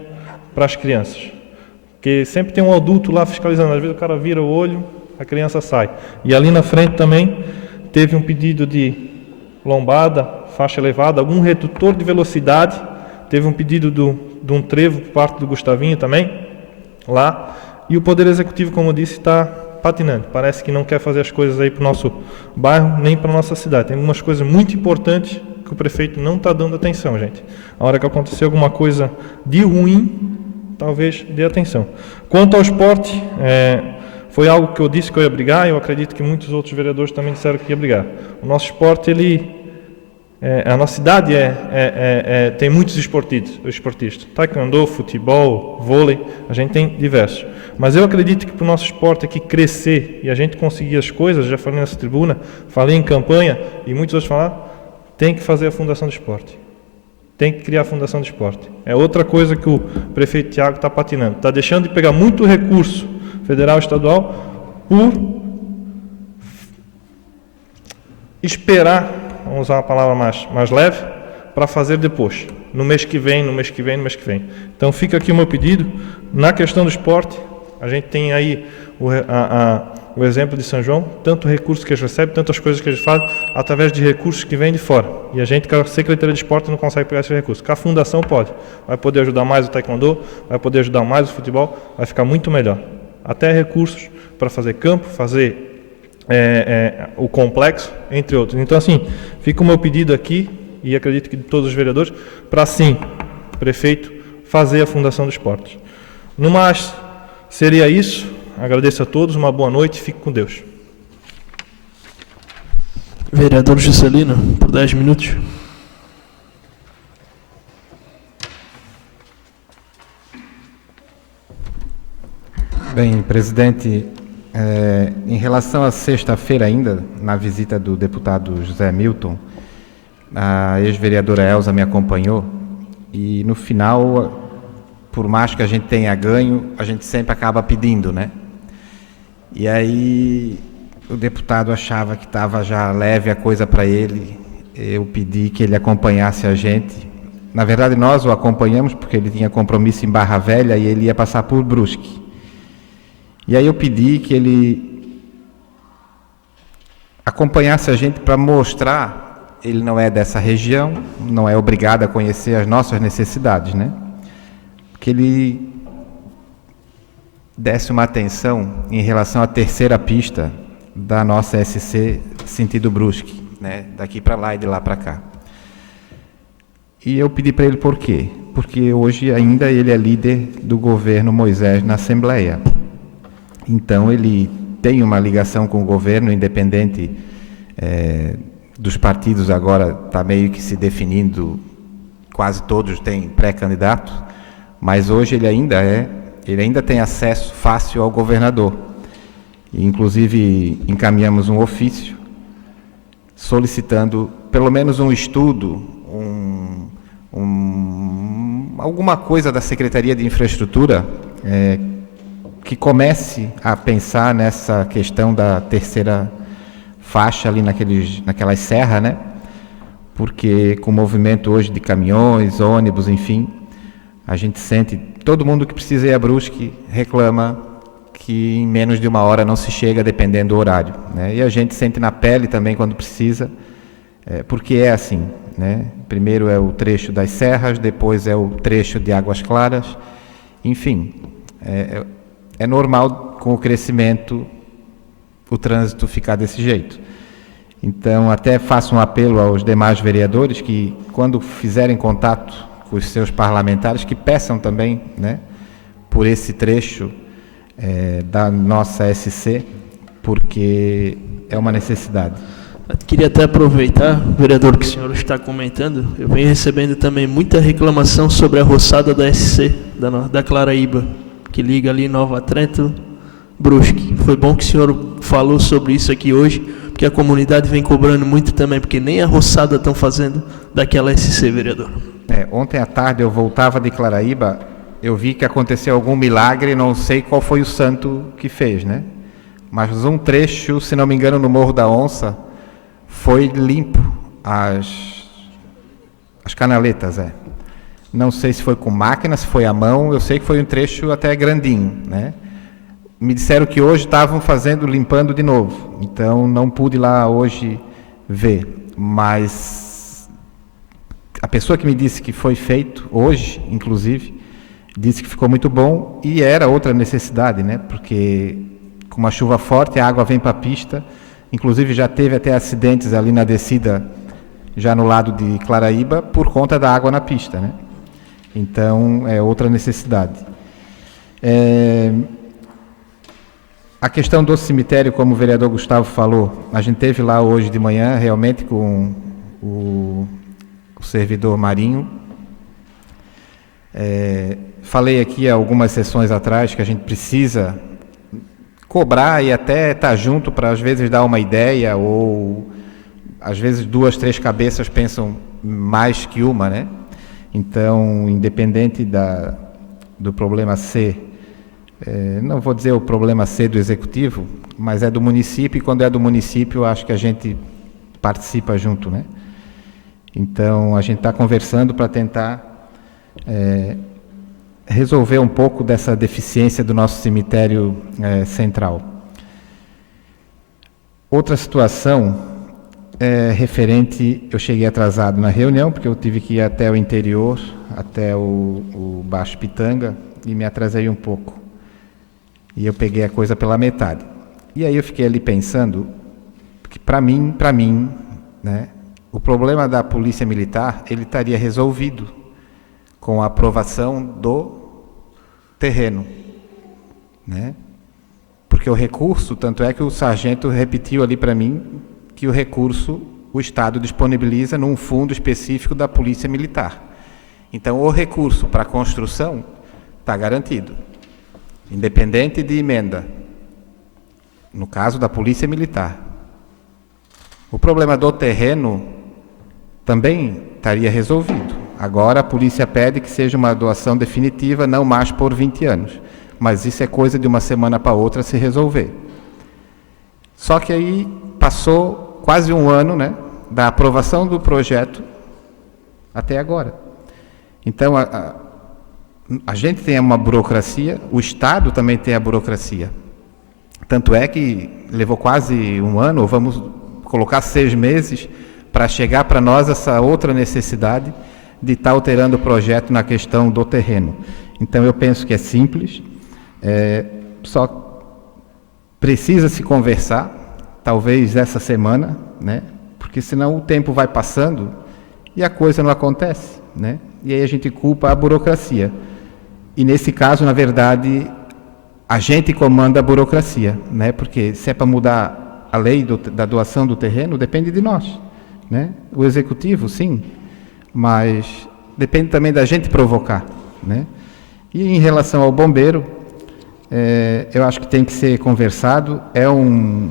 para as crianças. Porque sempre tem um adulto lá fiscalizando. Às vezes o cara vira o olho, a criança sai. E ali na frente também teve um pedido de lombada, faixa elevada, algum redutor de velocidade. Teve um pedido de um trevo por parte do Gustavinho também, lá. E o Poder Executivo, como eu disse, está patinando. Parece que não quer fazer as coisas aí para o nosso bairro, nem para a nossa cidade. Tem algumas coisas muito importantes que o prefeito não está dando atenção, gente. A hora que acontecer alguma coisa de ruim, talvez dê atenção. Quanto ao esporte, foi algo que eu disse que eu ia brigar, e eu acredito que muitos outros vereadores também disseram que ia brigar. O nosso esporte, a nossa cidade tem muitos esportistas. Taekwondo, futebol, vôlei, a gente tem diversos. Mas eu acredito que para o nosso esporte aqui crescer e a gente conseguir as coisas, já falei nessa tribuna, falei em campanha e muitos outros falaram, tem que fazer a Fundação do Esporte. Tem que criar a Fundação do Esporte. É outra coisa que o prefeito Tiago está patinando. Está deixando de pegar muito recurso federal e estadual por esperar, vamos usar uma palavra mais leve, para fazer depois, no mês que vem. Então fica aqui o meu pedido. Na questão do esporte, a gente tem aí o exemplo de São João, tanto recurso que eles recebem, tantas coisas que eles fazem, através de recursos que vêm de fora. E a gente, com a Secretaria de Esporte, não consegue pegar esses recursos. Com a Fundação pode. Vai poder ajudar mais o taekwondo, vai poder ajudar mais o futebol, vai ficar muito melhor. até recursos para fazer campo, fazer o complexo, entre outros. Então, assim, fica o meu pedido aqui, e acredito que de todos os vereadores, para sim, prefeito, fazer a Fundação do Esporte. No mais, seria isso. Agradeço a todos, uma boa noite, fique com Deus. Vereador Juscelino, por 10 minutos. Bem, presidente, em relação à sexta-feira ainda, na visita do deputado José Milton, a ex-vereadora Elza me acompanhou e no final, por mais que a gente tenha ganho, a gente sempre acaba pedindo, né? E aí o deputado achava que estava já leve a coisa para ele, eu pedi que ele acompanhasse a gente. Na verdade, nós o acompanhamos porque ele tinha compromisso em Barra Velha e ele ia passar por Brusque. E aí eu pedi que ele acompanhasse a gente para mostrar, ele não é dessa região, não é obrigado a conhecer as nossas necessidades, né? Que ele desse uma atenção em relação à terceira pista da nossa SC sentido Brusque, né? Daqui para lá e de lá para cá. E eu pedi para ele por quê? Porque hoje ainda ele é líder do governo Moisés na Assembleia. Então ele tem uma ligação com o governo, independente dos partidos, agora está meio que se definindo, quase todos têm pré-candidato, mas hoje ele ainda tem acesso fácil ao governador. E, inclusive, encaminhamos um ofício solicitando pelo menos um estudo, alguma coisa da Secretaria de Infraestrutura que comece a pensar nessa questão da terceira faixa ali naquelas serras, né? Porque com o movimento hoje de caminhões, ônibus, enfim, a gente sente, todo mundo que precisa ir a Brusque reclama que em menos de uma hora não se chega, dependendo do horário, né? E a gente sente na pele também quando precisa, porque é assim, né? Primeiro é o trecho das serras, depois é o trecho de Águas Claras, enfim, é normal com o crescimento o trânsito ficar desse jeito. Então, até faço um apelo aos demais vereadores que, quando fizerem contato com os seus parlamentares, que peçam também, né, por esse trecho da nossa SC, porque é uma necessidade. Queria até aproveitar, vereador, que o senhor está comentando, eu venho recebendo também muita reclamação sobre a roçada da SC, da Claraíba, que liga ali Nova Trento, Brusque. Foi bom que o senhor falou sobre isso aqui hoje, porque a comunidade vem cobrando muito também, porque nem a roçada estão fazendo daquela SC, vereador. Ontem à tarde eu voltava de Claraíba, eu vi que aconteceu algum milagre, não sei qual foi o santo que fez, né? Mas um trecho, se não me engano, no Morro da Onça, foi limpo, as canaletas, Não sei se foi com máquina, se foi à mão, eu sei que foi um trecho até grandinho, né? Me disseram que hoje estavam limpando de novo, então não pude lá hoje ver, mas a pessoa que me disse que foi feito hoje, inclusive, disse que ficou muito bom e era outra necessidade, né? Porque com uma chuva forte a água vem para a pista, inclusive já teve até acidentes ali na descida, já no lado de Claraíba, por conta da água na pista, né? Então, é outra necessidade. A questão do cemitério, como o vereador Gustavo falou, a gente teve lá hoje de manhã, realmente, com o servidor Marinho. Falei aqui há algumas sessões atrás que a gente precisa cobrar e até estar junto para, às vezes, dar uma ideia, ou, às vezes, 2, 3 cabeças pensam mais que uma, né? Então, independente do problema ser, não vou dizer o problema ser do executivo, mas é do município, e quando é do município, acho que a gente participa junto, né? Então, a gente está conversando para tentar resolver um pouco dessa deficiência do nosso cemitério central. Outra situação referente, eu cheguei atrasado na reunião, porque eu tive que ir até o interior, até o Baixo Pitanga, e me atrasei um pouco. E eu peguei a coisa pela metade. E aí eu fiquei ali pensando que, para mim, né, o problema da Polícia Militar, ele estaria resolvido com a aprovação do terreno, né? Porque o recurso, tanto é que o sargento repetiu ali para mim que o recurso o Estado disponibiliza num fundo específico da Polícia Militar. Então, o recurso para a construção está garantido, independente de emenda, no caso da Polícia Militar. O problema do terreno também estaria resolvido. Agora a polícia pede que seja uma doação definitiva, não mais por 20 anos. Mas isso é coisa de uma semana para outra se resolver. Só que aí passou quase um ano, né, da aprovação do projeto até agora. Então, a gente tem uma burocracia, o Estado também tem a burocracia. Tanto é que levou quase um ano, ou vamos colocar 6 meses, para chegar para nós essa outra necessidade de estar alterando o projeto na questão do terreno. Então, eu penso que é simples, só precisa se conversar, talvez essa semana, né? Porque senão o tempo vai passando e a coisa não acontece, né? E aí a gente culpa a burocracia. E nesse caso, na verdade, a gente comanda a burocracia, né? Porque se é para mudar a lei da doação do terreno, depende de nós, né? O executivo, sim, mas depende também da gente provocar, né? E em relação ao bombeiro, eu acho que tem que ser conversado, é um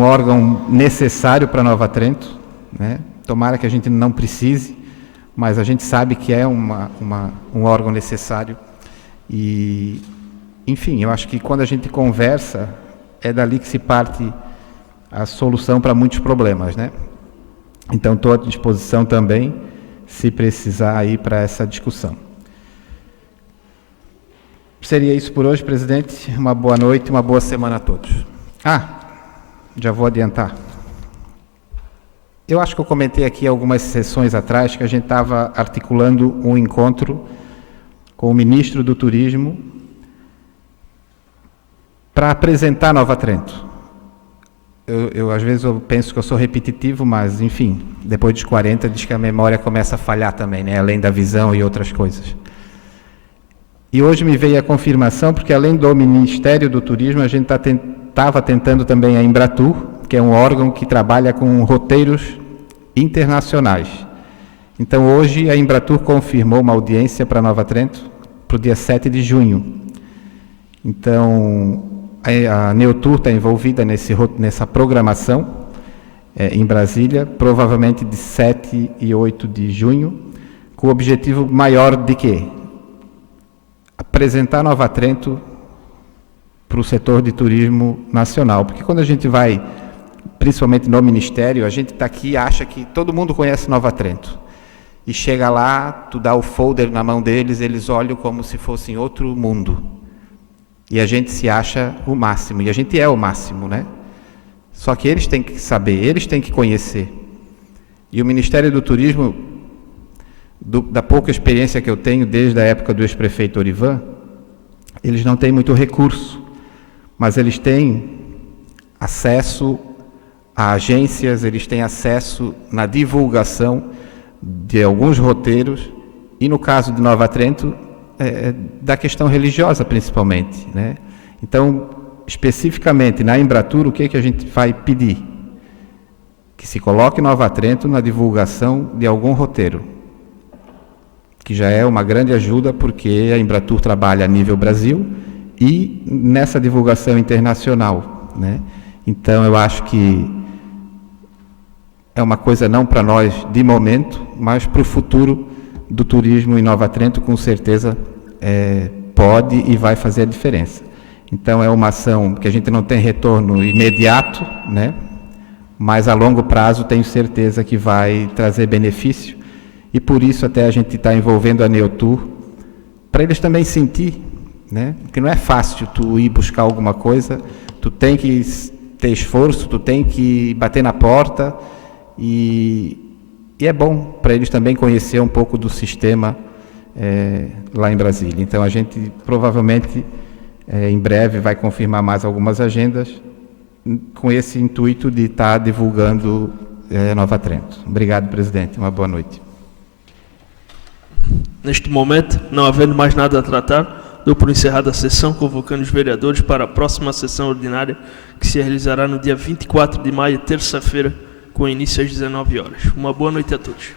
órgão necessário para Nova Trento, né? Tomara que a gente não precise, mas a gente sabe que é um órgão necessário. E, enfim, eu acho que quando a gente conversa, é dali que se parte a solução para muitos problemas, né? Então, estou à disposição também, se precisar, ir para essa discussão. Seria isso por hoje, presidente. Uma boa noite, uma boa semana a todos. Já vou adiantar. Eu acho que eu comentei aqui algumas sessões atrás que a gente estava articulando um encontro com o ministro do Turismo para apresentar Nova Trento. Às vezes eu penso que eu sou repetitivo, mas, enfim, depois dos 40 diz que a memória começa a falhar também, né? Além da visão e outras coisas. E hoje me veio a confirmação, porque além do Ministério do Turismo, a gente estava tentando também a Embratur, que é um órgão que trabalha com roteiros internacionais. Então, hoje, a Embratur confirmou uma audiência para Nova Trento para o dia 7 de junho. Então, a Neotur está envolvida nessa programação em Brasília, provavelmente de 7 e 8 de junho, com o objetivo maior de quê? Apresentar Nova Trento para o setor de turismo nacional. Porque quando a gente vai, principalmente no Ministério, a gente está aqui e acha que todo mundo conhece Nova Trento. E chega lá, tu dá o folder na mão deles, eles olham como se fosse em outro mundo. E a gente se acha o máximo, e a gente é o máximo, né? Só que eles têm que saber, eles têm que conhecer. E o Ministério do Turismo, da pouca experiência que eu tenho desde a época do ex-prefeito Orivan, eles não têm muito recurso, mas eles têm acesso a agências, eles têm acesso na divulgação de alguns roteiros, e no caso de Nova Trento, da questão religiosa principalmente, né? Então, especificamente na Embratur, o que é que a gente vai pedir? Que se coloque Nova Trento na divulgação de algum roteiro, que já é uma grande ajuda, porque a Embratur trabalha a nível Brasil e nessa divulgação internacional, né? Então, eu acho que é uma coisa não para nós de momento, mas para o futuro do turismo em Nova Trento, com certeza pode e vai fazer a diferença. Então, é uma ação que a gente não tem retorno imediato, né? Mas a longo prazo tenho certeza que vai trazer benefício, e por isso até a gente está envolvendo a Neotur, para eles também sentir, né? Porque não é fácil tu ir buscar alguma coisa, tu tem que ter esforço, tu tem que bater na porta, e é bom para eles também conhecer um pouco do sistema lá em Brasília. Então, a gente provavelmente em breve vai confirmar mais algumas agendas, com esse intuito de estar divulgando Nova Trento. Obrigado, presidente. Uma boa noite. Neste momento, não havendo mais nada a tratar, dou por encerrada a sessão, convocando os vereadores para a próxima sessão ordinária, que se realizará no dia 24 de maio, terça-feira, com início às 19 horas. Uma boa noite a todos.